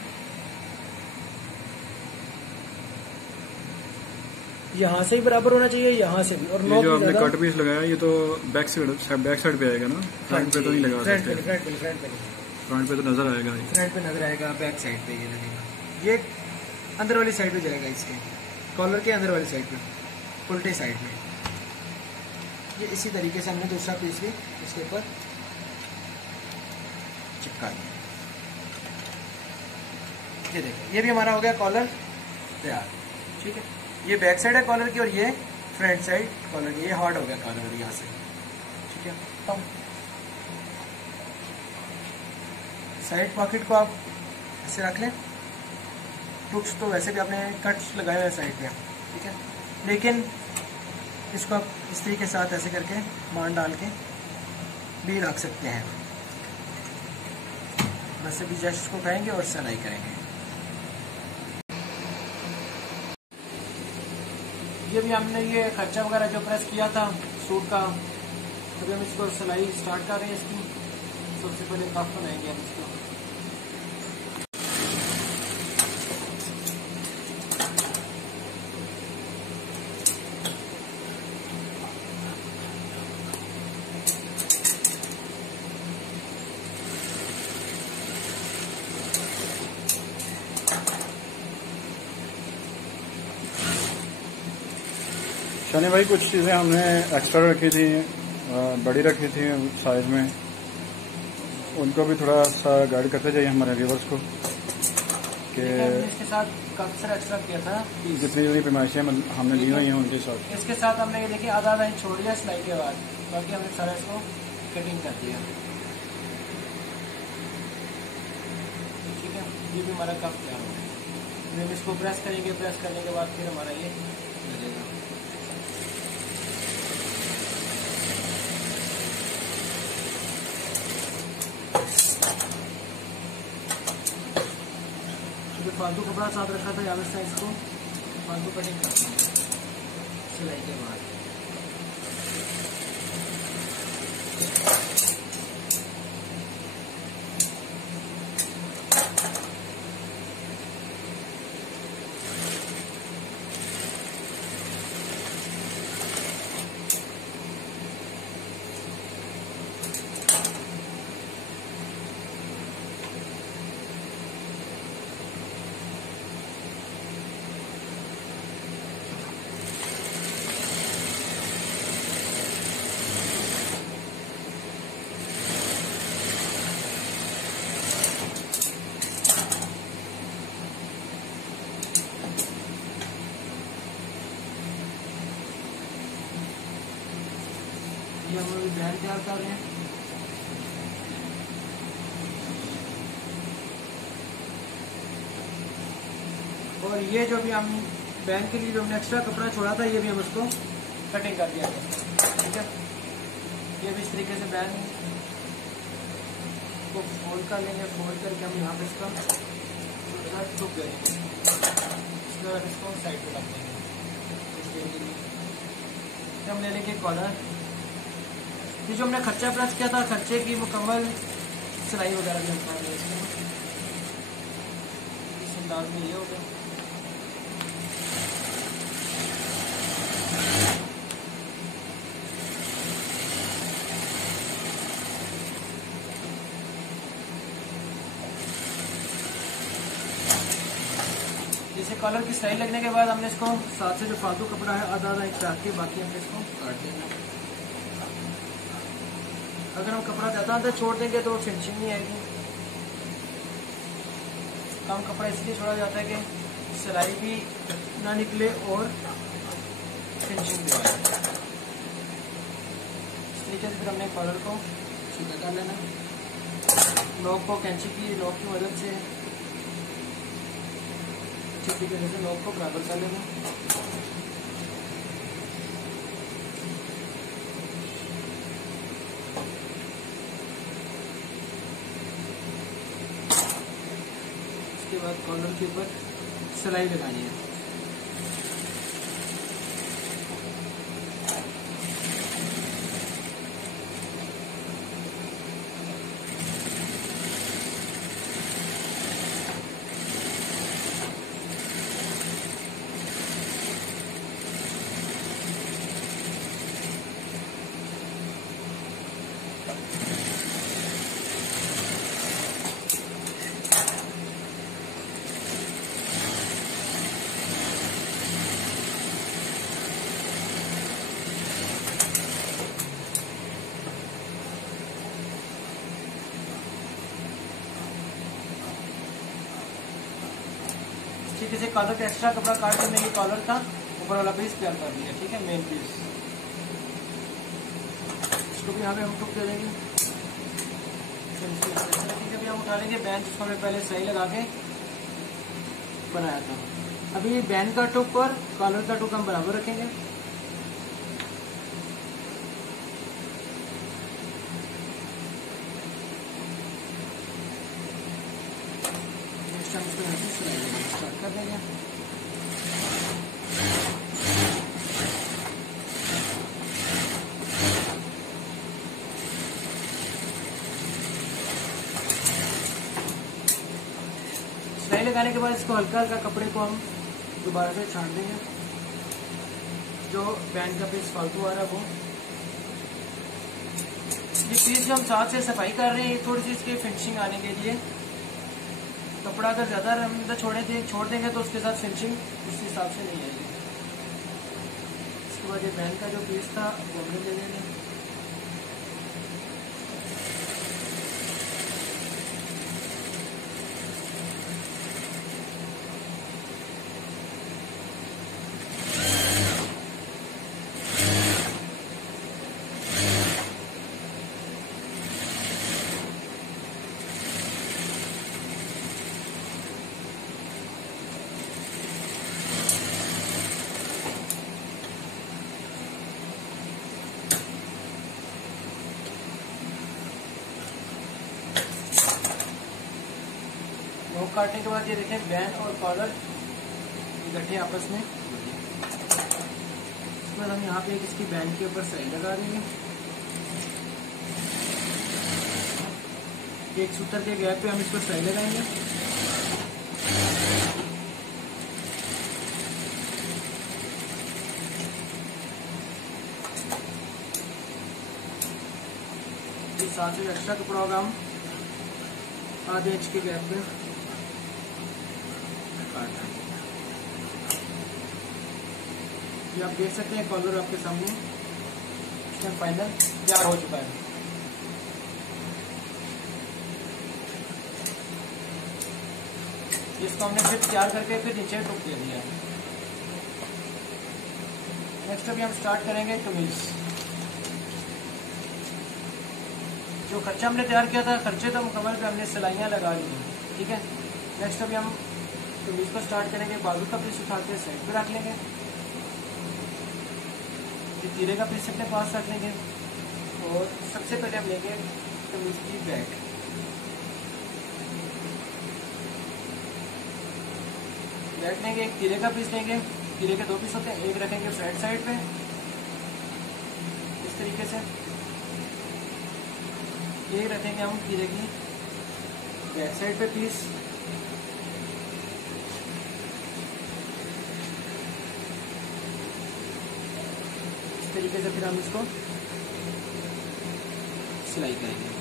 यहाँ से ही बराबर होना चाहिए, यहाँ से भी। और ये जो आपने कट पीस लगाया ये तो बैक साइड पे आएगा ना, फ्रंट पे तो नहीं लगा सकते। फ्रंट पे तो नजर आएगा, फ्रंट पे नजर आएगा, बैक साइड पे ये लगेगा। ये अंदर वाली साइड पे जाएगा, इसके कॉलर के अंदर वाली साइड पे, उल्टे साइड में। ये इसी तरीके से हमने दूसरा पीस भी इसके ऊपर चिपका दिया। ये देखिए, ये भी हमारा हो गया कॉलर तैयार। ठीक है, ये बैक साइड है कॉलर की और ये फ्रंट साइड कॉलर की। ये हार्ड हो गया कॉलर यहाँ से। ठीक है, तो साइड पॉकेट को आप ऐसे रख लें। टुक्स तो वैसे भी आपने कट्स लगाए हुए साइड पे, ठीक है, लेकिन इसको आप इस तरीके के साथ ऐसे करके मान डाल के भी रख सकते हैं। वैसे भी जस्ट को उठाएंगे और सिलाई करेंगे। ये भी हमने ये खर्चा वगैरह जो प्रेस किया था सूट का, अभी हम इसको सिलाई स्टार्ट कर रहे हैं इसकी। सबसे पहले कफ बनाएंगे हम इसको। शनि भाई, कुछ चीज़ें हमने एक्स्ट्रा रखी थी, बड़ी रखी थी साइज में, उनको भी थोड़ा सा गाइड करते जाइए हमारे व्यूवर्स को कि इसके साथ कल्चर एक्स्ट्रा किया था। जितनी जितनी पैमाइशें हमने ली हुई हैं उनके साथ। इसके साथ हमने ये देखिए आधा लाइन छोड़ दिया सिलाई के बाद, बाकी हमने सारा इसको कटिंग कर दिया। ठीक है, ये भी हमारा कप तैयार हो गया। हम इसको प्रेस करेंगे, प्रेस करने के बाद फिर हमारा ये लगेगा। फालतू कपड़ा साथ रखा था यार साइज को, फालतू कटिंग करते हैं सिलाई के बाद। ये हम अभी बैन तैयार कर रहे हैं। और ये जो भी हम बैन के लिए जो हमने एक्स्ट्रा कपड़ा छोड़ा था, ये भी हम उसको कटिंग कर दिया था। ठीक है, ये भी इस तरीके से बैन को फोल्ड कर लेंगे। फोल्ड करके हम यहाँ पे इसका टुक देंगे, इसके बाद इसको साइड पे रख देंगे। हम ले लेंगे कॉलर। ये जो हमने खर्चा प्रेस किया था, खर्चे की मुकम्मल सिलाई वगैरह भी हम कर रहे हैं इस अंदाज में। ये हो गया। जैसे कॉलर की सिलाई लगने के बाद हमने इसको साथ से जो फालतू कपड़ा है आधा आधा एक काट के बाकी हमने इसको काट देना। अगर हम कपड़ा ज़्यादा अंदर छोड़ देंगे तो फिनिशिंग नहीं आएगी। कम कपड़ा इसलिए छोड़ा जाता है कि सिलाई भी ना निकले और फिनिशिंग भी आए। इस तरीके से फिर हमने कॉलर को सीधा कर लेना। लॉक को कैंची की लॉक की मदद से अच्छी तरीके से नोक को बराबर कर लेंगे। उसके बाद कॉलर के ऊपर सिलाई लगानी है। ठीक है, कॉलर का एक्स्ट्रा कपड़ा काट के मैं ये कॉलर का ऊपर वाला पीस तैयार कर दिया। ठीक है, मेन पीस इसको भी यहाँ पे हम टुक दे देंगे। ठीक है, अभी हम उठा लेंगे बैंड जिसको हमने पहले सही लगा के बनाया था। अभी बैंड का टुक और कॉलर का टुक हम बराबर रखेंगे। स्टार्ट कर देंगे। सिलाई लगाने के बाद इसको हल्का हल्का कपड़े को हम दोबारा से छान देंगे। जो बैंड का पीस फालतू आ रहा है वो, ये पीस जो हम साथ से सफाई कर रहे हैं ये थोड़ी सी इसकी फिनिशिंग आने के लिए। कपड़ा अगर ज्यादा अंदर छोड़ देंगे तो उसके साथ फिनिशिंग उस हिसाब से नहीं आएगी। इसके बाद ये बैंड का जो पीस था वो हमने ले लेंगे। नोक काटने के बाद ये देखें बैंड और कॉलर इकट्ठे आपस में। इसमें हम यहाँ पे इसकी बैंड के ऊपर सिलाई लगा देंगे। एक सूत्र के गैप पे हम इसको सिलाई लगाएंगे। इस साथ में एक्स्ट्रा कपड़ा होगा हम आधे इंच के गैप पे काट देंगे। ये आप देख सकते हैं कॉलर आपके सामने इसमें फाइनल तैयार हो चुका है। इसको हमने फिर तैयार करके फिर नीचे टुक दे दिया है। नेक्स्ट अभी हम स्टार्ट करेंगे कमीज। जो खर्चा हमने तैयार किया था खर्चे तो मुकम्मल पे हमने सिलाइयाँ लगा ली हैं। ठीक है, नेक्स्ट अभी हम कमीज को स्टार्ट करेंगे। बाजू का पीस उठा के साइड पे रख लेंगे। तीरे का पीस अपने पास रख लेंगे और सबसे पहले हम लेंगे कमीज की बैक। बैक लेंगे, एक तीरे का पीस लेंगे। तीरे के दो पीस होते हैं, एक रखेंगे फ्रंट साइड पे इस तरीके से, एक रखेंगे हम तीरे की बैक साइड पे पीस। इस तरीके से फिर हम इसको सिलाई करेंगे।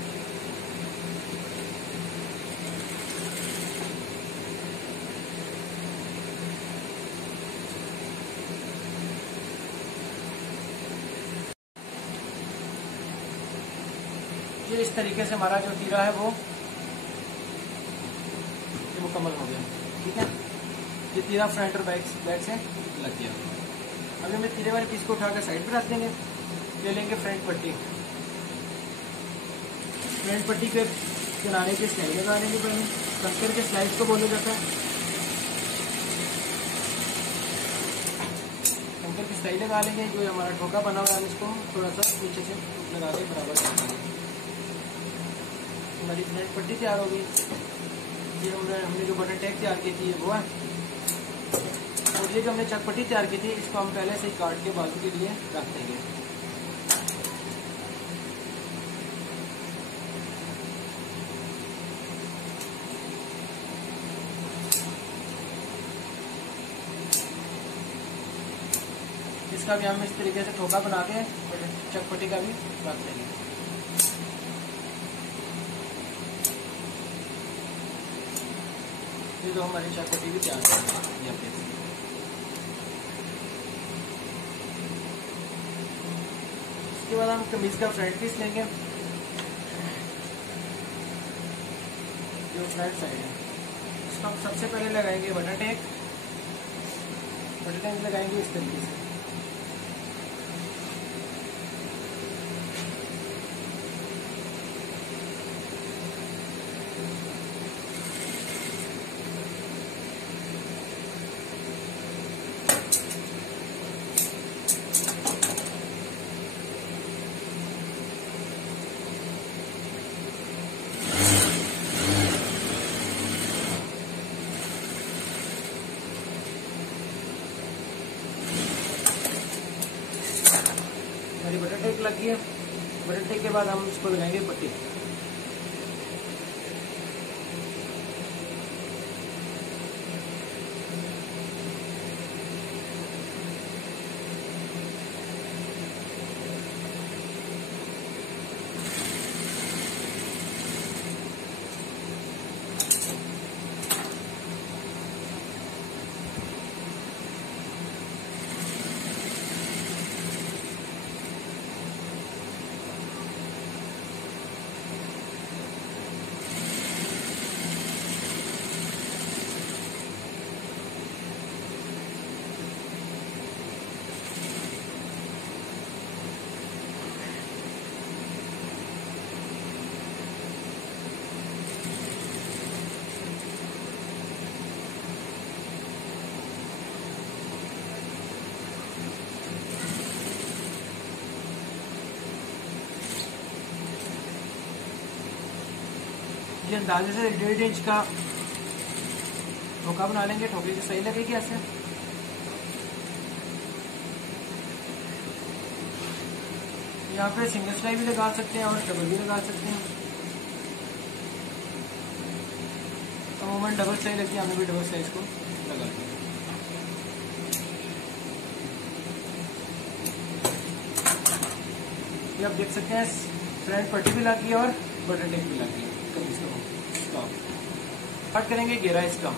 ये इस तरीके से हमारा जो तीरा है वो मुकम्मल हो गया। ठीक है, ये तीरा फ्रंट और बैक से लग गया। अभी हमें तीरे वाले पीस को उठाकर साइड पे रख देंगे। ले लेंगे फ्रंट पट्टी। फ्रंट पट्टी के किनारे के सिलाई लगा लेंगे। पहले कंकर के स्लाइस को बोला जाता है। सिलाई लगा लेंगे। जो हमारा ठोका बना हुआ है हम इसको थोड़ा सा नीचे से लगा के बराबर कर देंगे। हमारी फ्रंट पट्टी तैयार हो गई। ये हमने जो बटन टैग तैयार की थी वो है, और ये जो हमने चक पट्टी तैयार की थी इसको हम पहले से ही काट के बाजू के लिए रख देंगे। इसका भी हम इस तरीके से ठोका बना के चक पट्टी का भी रख देंगे। ये जो हमारी चक पट्टी भी तैयार करेंगे। इसके बाद हम कमीज का फ्रंट पीस लेंगे। जो फ्रंट साइड है इसको हम सबसे पहले लगाएंगे बटन टैग। बटन टैग लगाएंगे इस तरीके से। हमारी बटन टैग लग गई है। बटन टैग के बाद हम इसको लगाएंगे पट्टी। ये अंदाजे से 1.5 इंच का ठोका बना लेंगे। ठोके की सही लगेगी ऐसे। यहाँ पे सिंगल सिलाई भी लगा सकते हैं और डबल भी लगा सकते हैं। अमूमन डबल सिलाई लगती है, हमने भी डबल सिलाई इसको लगा दिया। ये आप देख सकते हैं फ्रंट पट्टी भी लगी और बटन टैग भी लगी। कट करेंगे घेरा इसका।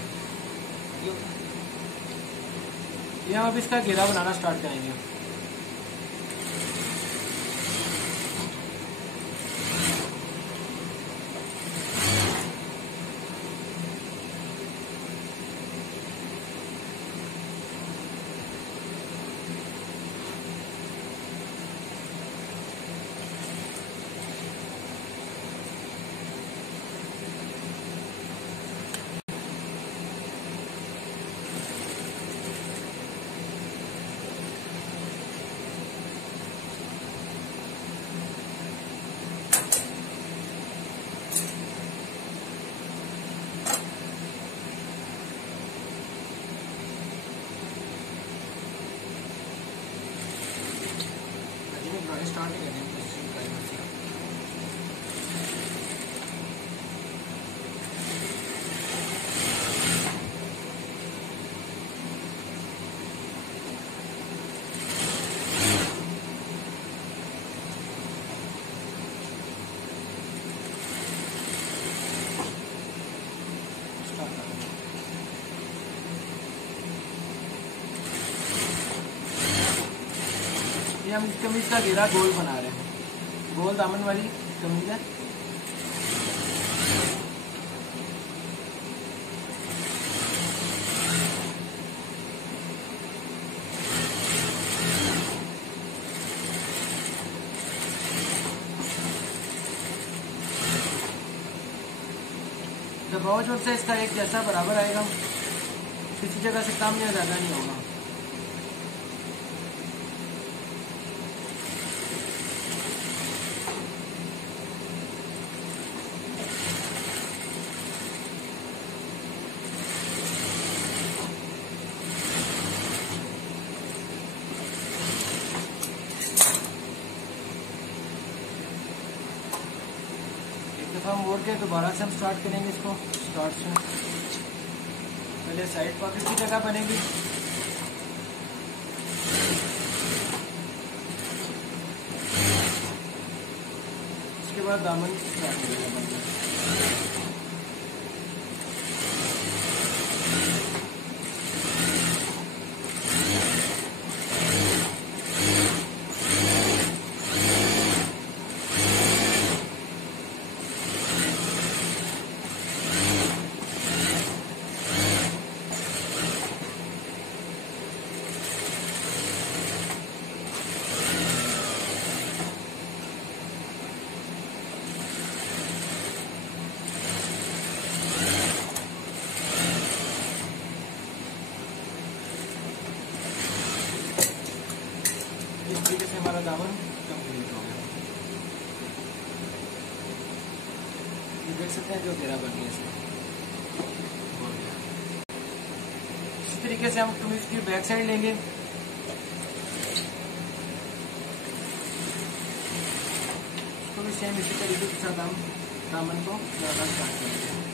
ये हम अब इसका घेरा बनाना स्टार्ट करेंगे। स्टार्ट ही करें। हम इस कमीज का घेरा गोल बना रहे हैं। गोल दामन वाली कमीज है। दबाव जोड़ से इसका एक जैसा बराबर आएगा। किसी जगह से कम या ज्यादा नहीं होगा। दफ़ा मोड़ के दोबारा से हम स्टार्ट करेंगे इसको। स्टार्ट से पहले साइड पॉकेट की जगह बनेगी, उसके बाद दामन स्टार्ट करेंगे। इस तरीके से हमारा दामन कंप्लीट हो गया। ये देख सकते हैं जो घेरा बन गया इसमें हो गया। इसी तरीके से हम कमीज की बैक साइड लेंगे। तो भी सेम इसी तरीके के साथ हम दामन को लगाना स्टार्ट करेंगे।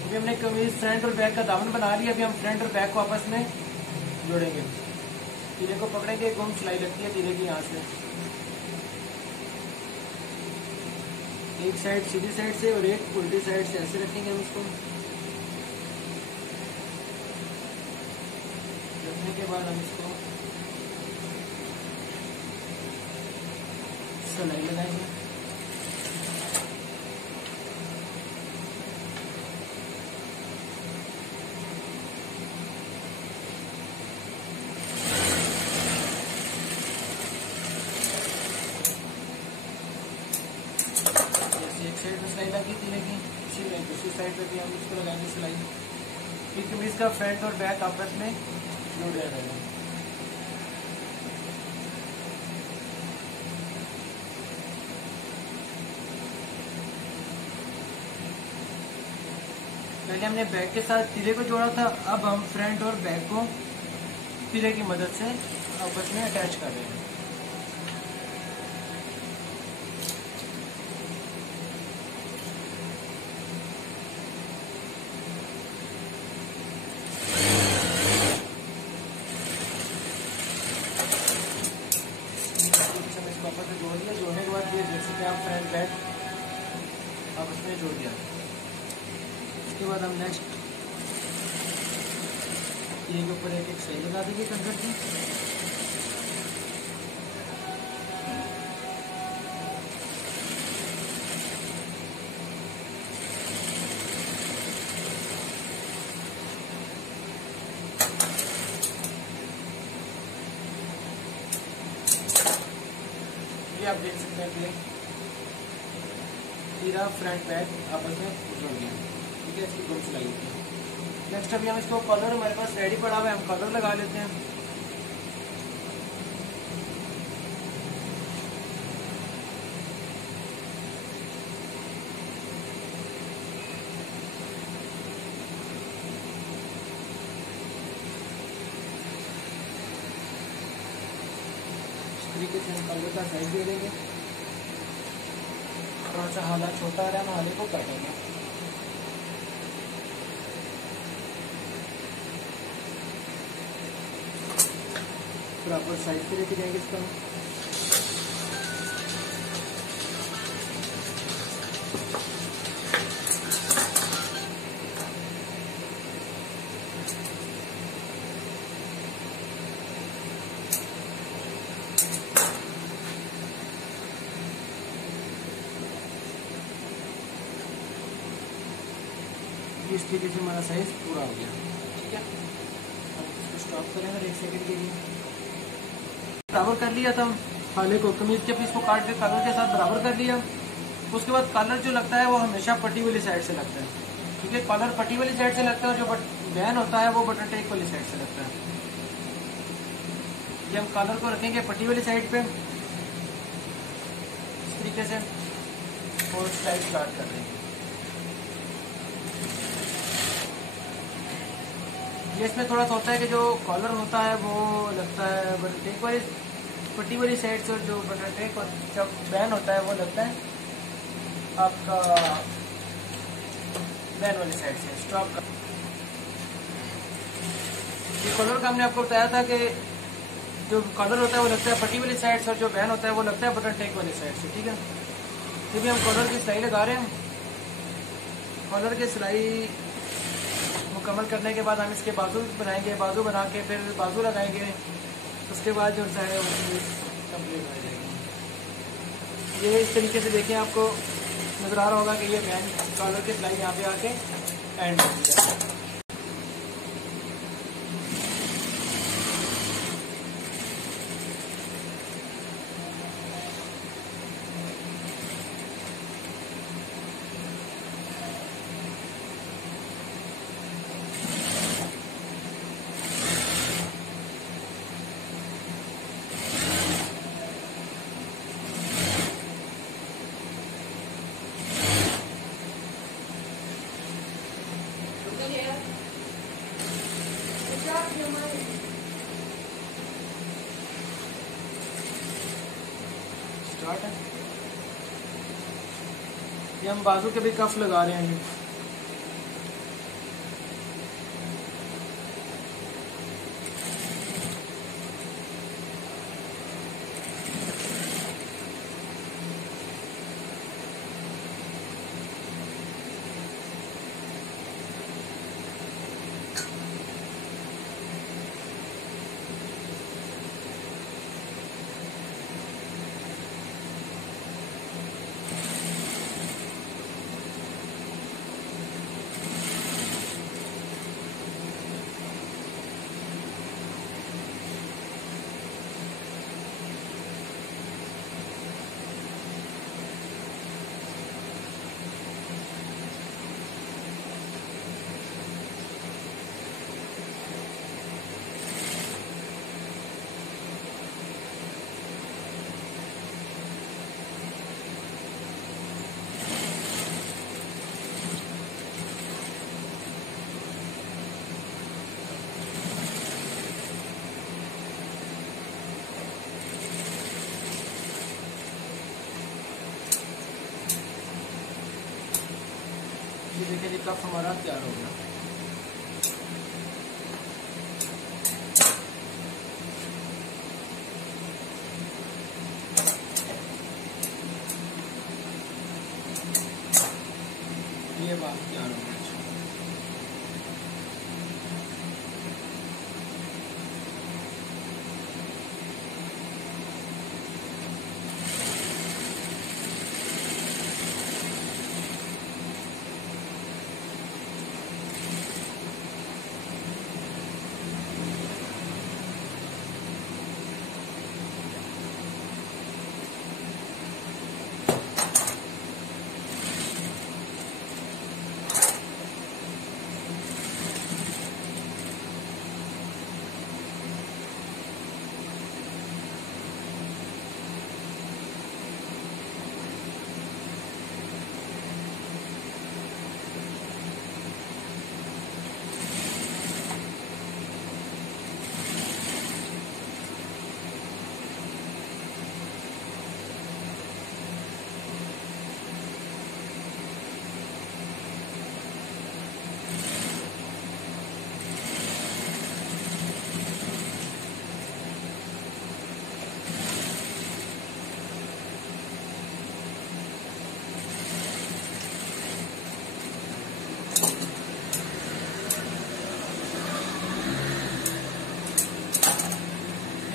अभी हमने कमीज फ्रंट और बैक का दामन बना लिया। अभी हम फ्रंट और बैक को आपस में जोड़ेंगे। तीरे को पकड़ेंगे, गुम सिलाई लगती है तीरे की यहाँ से, एक साइड सीधी साइड से और एक उल्टी साइड से ऐसे रखेंगे हम इसको। रखने के बाद हम इसको सिलाई लगाएंगे। एक साइड में सिलाई लगी तीरे की, इसी में दूसरी साइड पे भी हम इसको लगाएंगे सिलाई। फिर कमीज का फ्रंट और बैक आपस में जुड़ जाएगा। पहले हमने बैक के साथ तीरे को जोड़ा था, अब हम फ्रंट और बैक को तीरे की मदद से आपस में अटैच कर रहे हैं। इसको आपस में जोड़ दिया। जोड़ने के बाद ये देख सकते हैं आप फ्रंट बैक आपस में जोड़ दिया। उसके बाद हम नेक्स्ट ये के ऊपर एक सिलाई लगा देंगे कंकड़ की। ये आप देख सकते हैं कि तीरा फ्रंट बैक आपस में जुड़ गया। ठीक है, इसकी गुम सिलाई होती है। नेक्स्ट अभी हम इसको कलर हमारे पास रेडी पड़ा हुआ है, हम कलर लगा लेते हैं। इस तरीके से हम कलर का साइज दे देंगे। थोड़ा सा हाला छोटा आ रहा है, हम हाले को काटेंगे। प्रॉपर साइज पे लेके जाएंगे इसका। इस तरीके से हमारा साइज पूरा हो गया। ठीक है, हम इसको स्टॉप करेंगे 1 सेकंड के लिए। बराबर कर लिया था खाले को, कमीज के पीस को काट के कॉलर के साथ बराबर कर लिया। उसके बाद कॉलर जो लगता है वो हमेशा पट्टी वाली साइड से लगता है, ठीक है। कॉलर पट्टी वाली साइड से लगता है और जो बैन होता है वो बटन टेक वाली साइड से लगता है। ये हम कॉलर को रखेंगे पट्टी वाली साइड पे इस तरीके से और स्टाइल स्टार्ट कर देंगे। ये इसमें थोड़ा सा होता है कि जो कॉलर होता है वो लगता है बटन टेक वाली पट्टी वाली साइड से, और जो बटन टेक और जब बैन होता है वो लगता है आपका बैन वाली साइड से स्टॉप का। ये कॉलर का हमने आपको बताया था कि जो कॉलर होता है वो लगता है पट्टी वाली साइड से और जो बैन होता है वो लगता है बटन टेक वाली साइड से, ठीक है। जब भी हम कॉलर की सिलाई लगा रहे हैं, कॉलर की सिलाई मुकम्मल करने के बाद हम इसके बाजू बनाएंगे, बाजू बना के फिर बाजू लगाएंगे, उसके बाद जो है वो कंप्लीट हो जाएगी। ये इस तरीके से देखिए, आपको नजर आ रहा होगा कि ये बैन कॉलर की सिलाई यहाँ पे आके एंड हो गया। स्टार्ट है। ये हम बाजू के भी कफ लगा रहे हैं। ये देखिए जी कप हमारा तैयार हो गया। ये बात तैयार हो गया।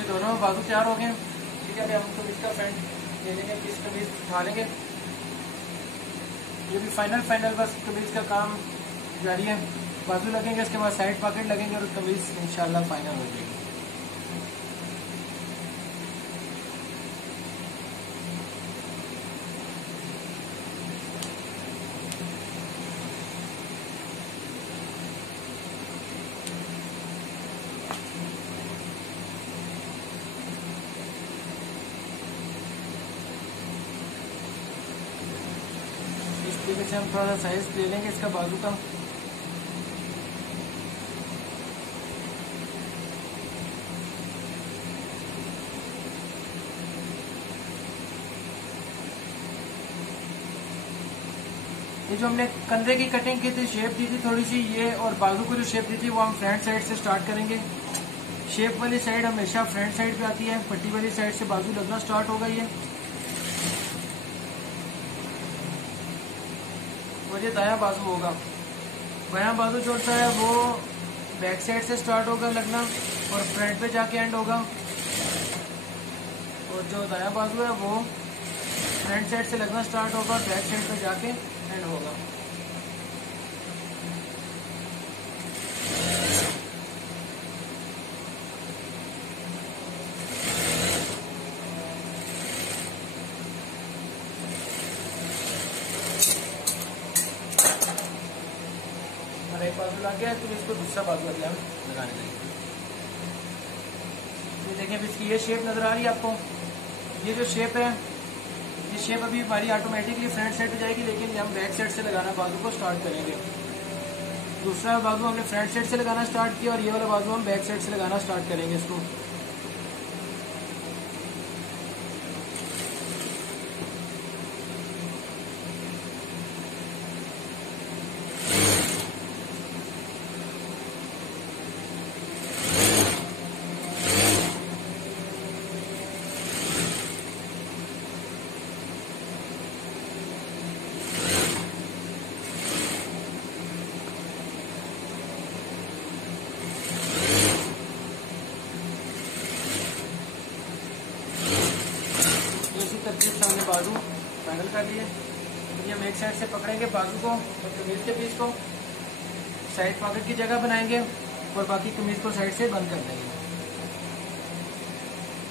दोनों बाजू तैयार हो गए, ठीक है। हम तो इसका फ्रंट ले लेंगे, पीस कमीज उठा लेंगे। ये भी फाइनल बस कमीज का काम जारी है। बाजू लगेंगे, इसके बाद साइड पॉकेट लगेंगे और कमीज इंशाल्लाह फाइनल हो जाएगी। इस तरीके से हम थोड़ा सा साइज ले लेंगे इसका बाजू का। ये जो हमने कंधे की कटिंग की थी, शेप दी थी थोड़ी सी ये, और बाजू को जो शेप दी थी वो हम फ्रंट साइड से स्टार्ट करेंगे। शेप वाली साइड हमेशा फ्रंट साइड पे आती है, पट्टी वाली साइड से बाजू लगना स्टार्ट होगा ये। और ये दायां बाजू होगा। बायां बाजू जो होता है वो बैक साइड से स्टार्ट होगा लगना और फ्रंट पे जाके एंड होगा। और जो दायां बाजू है वो फ्रंट साइड से लगना स्टार्ट होगा, बैक साइड पे जाके एंड होगा। और एक बाजू लग गया तो इसको दूसरा बाजू अभी हम लगाने लगेंगे। ये देखिए अब इसकी ये शेप नजर आ रही है आपको। ये जो शेप है, ये शेप अभी हमारी ऑटोमेटिकली फ्रंट साइड पे जाएगी, लेकिन हम बैक साइड से लगाना बाजू को स्टार्ट करेंगे। दूसरा बाजू हमने फ्रंट साइड से लगाना स्टार्ट किया और ये वाला बाजू हम बैक साइड से लगाना स्टार्ट करेंगे इसको। तरतीब से हमने बाजू फाइनल कर लिए। ये हम एक साइड से पकड़ेंगे बाजू को और कमीज के पीस को साइड पॉकेट की जगह बनाएंगे और बाकी कमीज को साइड से बंद कर देंगे।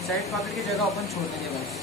साइड पॉकेट की जगह ओपन छोड़ देंगे बस।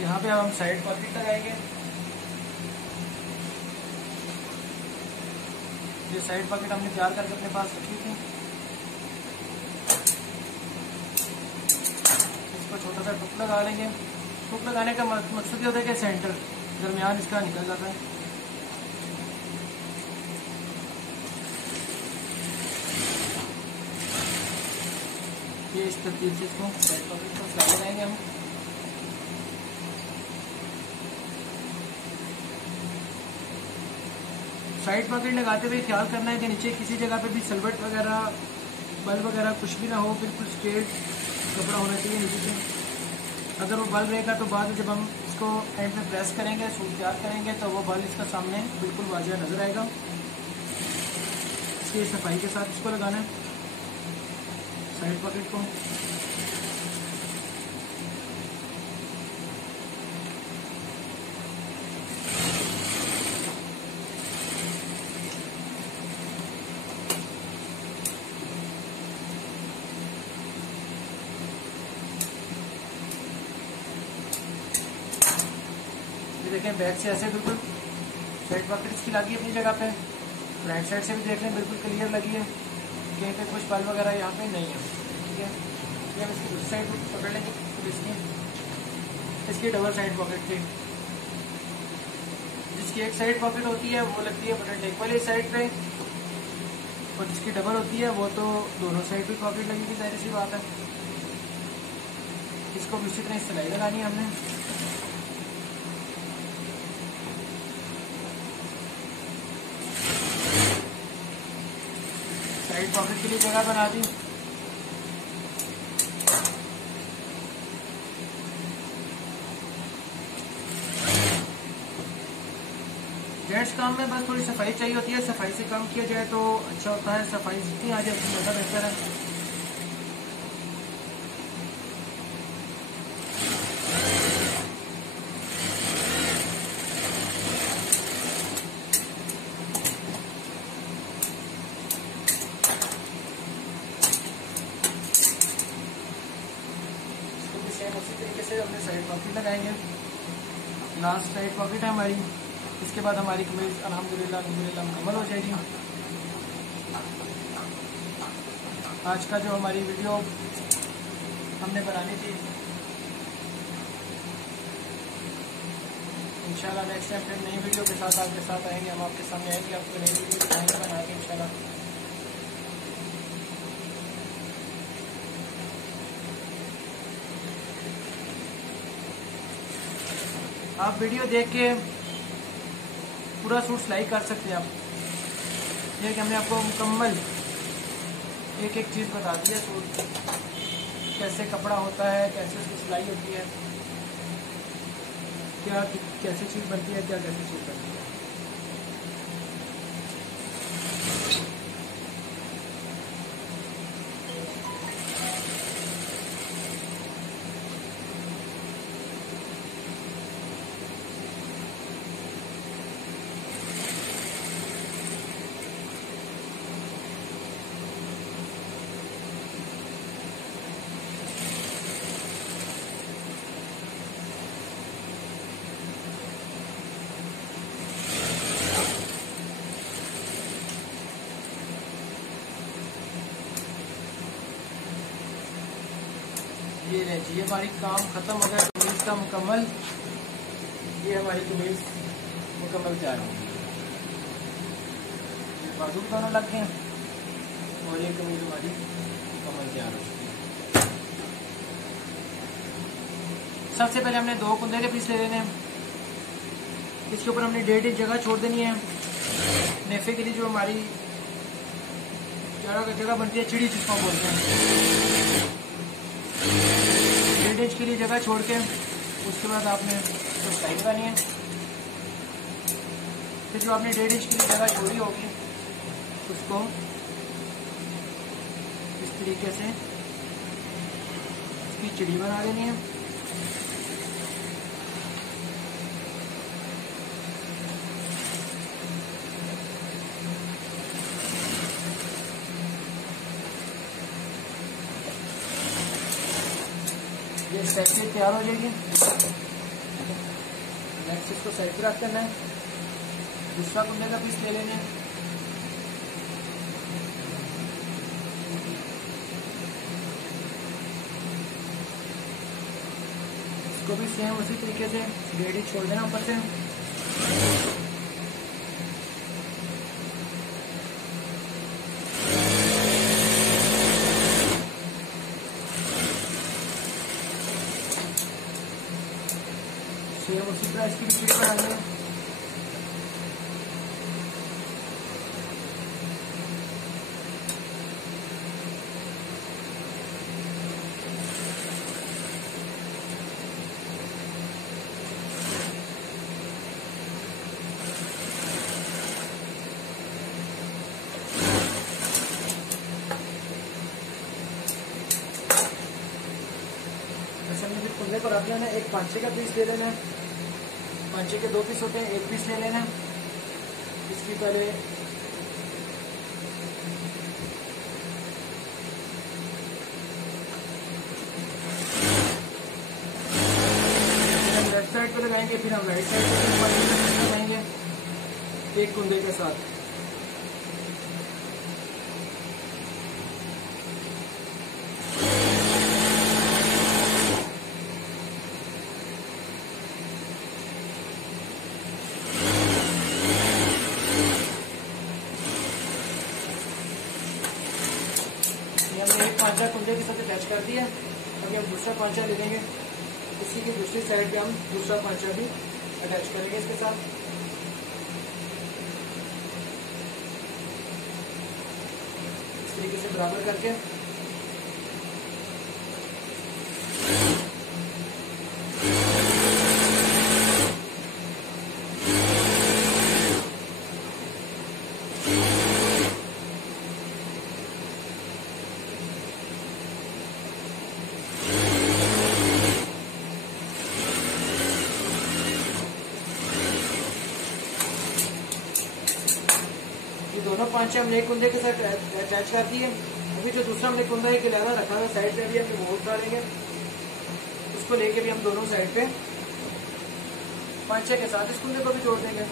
यहाँ पे हम साइड पॉकेट लगाएंगे। ये साइड पॉकेट हमने तैयार करके अपने पास रखी थी। इसको छोटा सा टुक लगा लेंगे। टुक लगाने का मकसद ये होता है कि सेंटर दरमियान इसका निकल जाता है। ये इस तरतीब से इसको साइड पॉकेट को लगा लगाएंगे हम। साइड पॉकेट लगाते हुए ख्याल करना है कि नीचे किसी जगह पे भी सलवट वगैरह बल वगैरह कुछ भी ना हो, बिल्कुल स्ट्रेट कपड़ा होना चाहिए नीचे से। अगर वो बल रहेगा तो बाद में जब हम इसको एंड में प्रेस करेंगे, सूट तैयार करेंगे, तो वो बल इसका सामने बिल्कुल वाज़ेह नजर आएगा। इसकी सफाई के साथ इसको लगाना है साइड पॉकेट को। देखें बैक से ऐसे बिल्कुल साइड पॉकेट इसकी लगी अपनी जगह पे। फ्रंट साइड से भी देख लें बिल्कुल क्लियर लगी है, कहीं पे कुछ पल वगैरह यहाँ पे नहीं है। ठीक है, ये हम इसकी दूसरी साइड पकड़ लेंगे। इसकी डबल साइड पॉकेट थी। जिसकी एक साइड पॉकेट होती है वो लगती है बटन टेक वाली साइड पे, और जिसकी डबल होती है वो तो दोनों साइड भी पॉकेट लगेगी, जाहिर सी बात है। इसको भी उसी तरह सिलाई लगानी है हमने। साइड पॉकेट के लिए जगह बना दी। जेंट्स काम में बस थोड़ी सफाई चाहिए होती है, सफाई से काम किया जाए तो अच्छा होता है, सफाई जितनी आ जाए उतनी ज़्यादा बेहतर है। इसको भी सेम उसी तरीके से हमने साइड पॉकेट लगाएंगे। लास्ट साइड पॉकेट है हमारी। इसके बाद हमारी कमीज अल्हम्दुलिल्लाह मुकम्मल हो जाएगी। आज का जो हमारी वीडियो हमने बनानी थी, इंशाल्लाह नेक्स्ट टाइम फिर नई वीडियो के साथ आपके साथ आएंगे, हम आपके सामने आएंगे, आपको नई वीडियो दिखाएंगे बना के इंशाल्लाह। आप वीडियो देख के पूरा सूट सिलाई कर सकते हैं आप। ये कि हमने आपको मुकम्मल एक एक चीज़ बता दी है, सूट कैसे कपड़ा होता है, कैसे उसकी सिलाई होती है, क्या कैसी चीज़ बनती है, क्या कैसी चीज़ बनती है। ये रहे जी, हमारी काम खत्म हो गया कमीज का मुकम्मल। ये हमारी कमीज मुकम्मल तैयार हो गई। बाजू दोनों लग गए और ये कमीज हमारी मुकम्मल तैयार हो चुकी है। सबसे पहले हमने 2 कुंदे के पीस ले लेने हैं। इसके ऊपर हमने 1.5 इंच जगह छोड़ देनी है नेफे के लिए, जो हमारी जगह बनती है चिड़ी जिसको हम बोलते हैं। 1.5 इंच के लिए जगह छोड़ के उसके बाद आपने तो सिलाई लगानी है। फिर जो आपने 1.5 इंच के लिए जगह छोड़ी होगी उसको इस तरीके से इसकी चिड़ी बना देनी है। ये साइड तैयार हो जाएगी। नेक्स्ट इसको साइड पे रख करना है। दूसरा कुंडे का पीस ले लेने हैं। इसको भी सेम उसी तरीके से 1.5 इंच छोड़ देना ऊपर से। सेम उसी तरह इसकी भी चिड़ी बना लें। फिर कुंडे को रख लेना। एक पांचे का पीस ले लेना है। पांचे के 2 पीस होते हैं, 1 पीस ले लेना। इसकी पहले हम लेफ्ट साइड पे लगाएंगे, फिर हम राइट साइड पे लगाएंगे एक कुंडे के साथ। पांचा कुंदे के साथ अटैच कर दिया। अभी हम दूसरा पांचा ले लेंगे, इसी की दूसरी साइड पे हम दूसरा पांचा भी अटैच करेंगे इसके साथ। इस तरीके से बराबर करके दोनों पांचे हमने एक कुंदे के साथ अटैच कर दिए। अभी जो दूसरा हमने कुंदा एक लहदा रखा हुआ साइड पे, अभी हम रिमूव करेंगे, उसको लेके भी हम दोनों साइड पे पांचे के साथ इस कुंदे को भी जोड़ देंगे।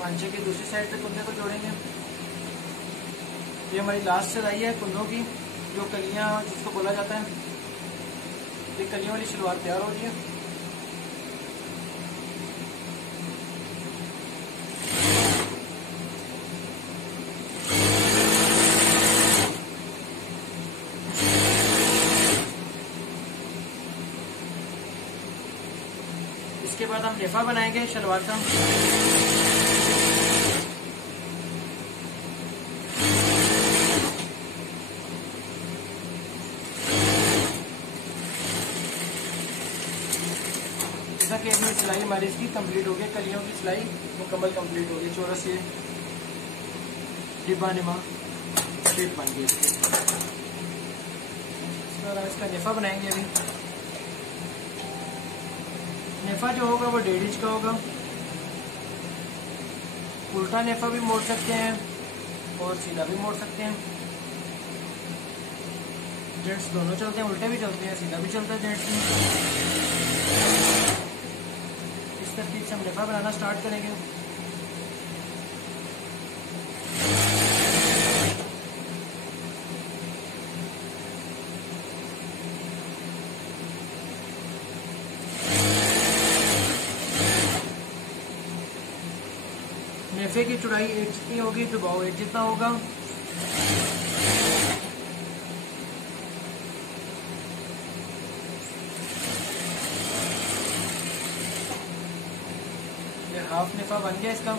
पांचे की दूसरी साइड पे कुंदे को जोड़ेंगे। ये हमारी लास्ट सिलाई है कुंदों की, जो कलियां जिसको बोला जाता है। ये कलियों वाली शलवार तैयार हो रही है। इसके बाद हम नेफा बनाएंगे शलवार का। जैसा कि इसमें सिलाई हमारी इसकी कंप्लीट हो गई, कलियों की सिलाई मुकम्मल कंप्लीट हो गई। चौरस ये डिब्बा निमा शेप बन गई इसके। इसका नेफा बनाएंगे। अभी नेफा जो होगा वो 1.5 इंच का होगा। उल्टा नेफा भी मोड़ सकते हैं और सीधा भी मोड़ सकते हैं। जेंट्स दोनों चलते हैं, उल्टे भी चलते हैं, सीधा भी चलता है जेंट्स में। इस तरतीब से हम नेफा बनाना स्टार्ट करेंगे। नेफे की चौड़ाई 8 जितनी होगी, दबाव 8 जितना होगा। ये हाफ नेफा बन गया इसका।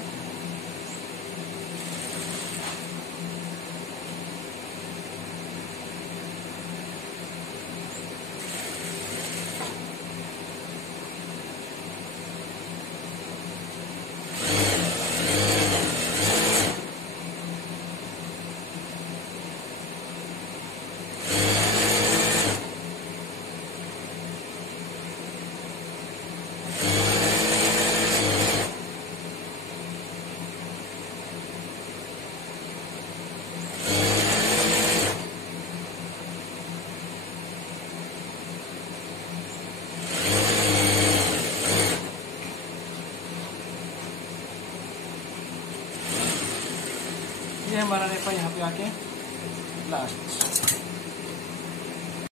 ये हमारा नेफा यहाँ पे आके लास्ट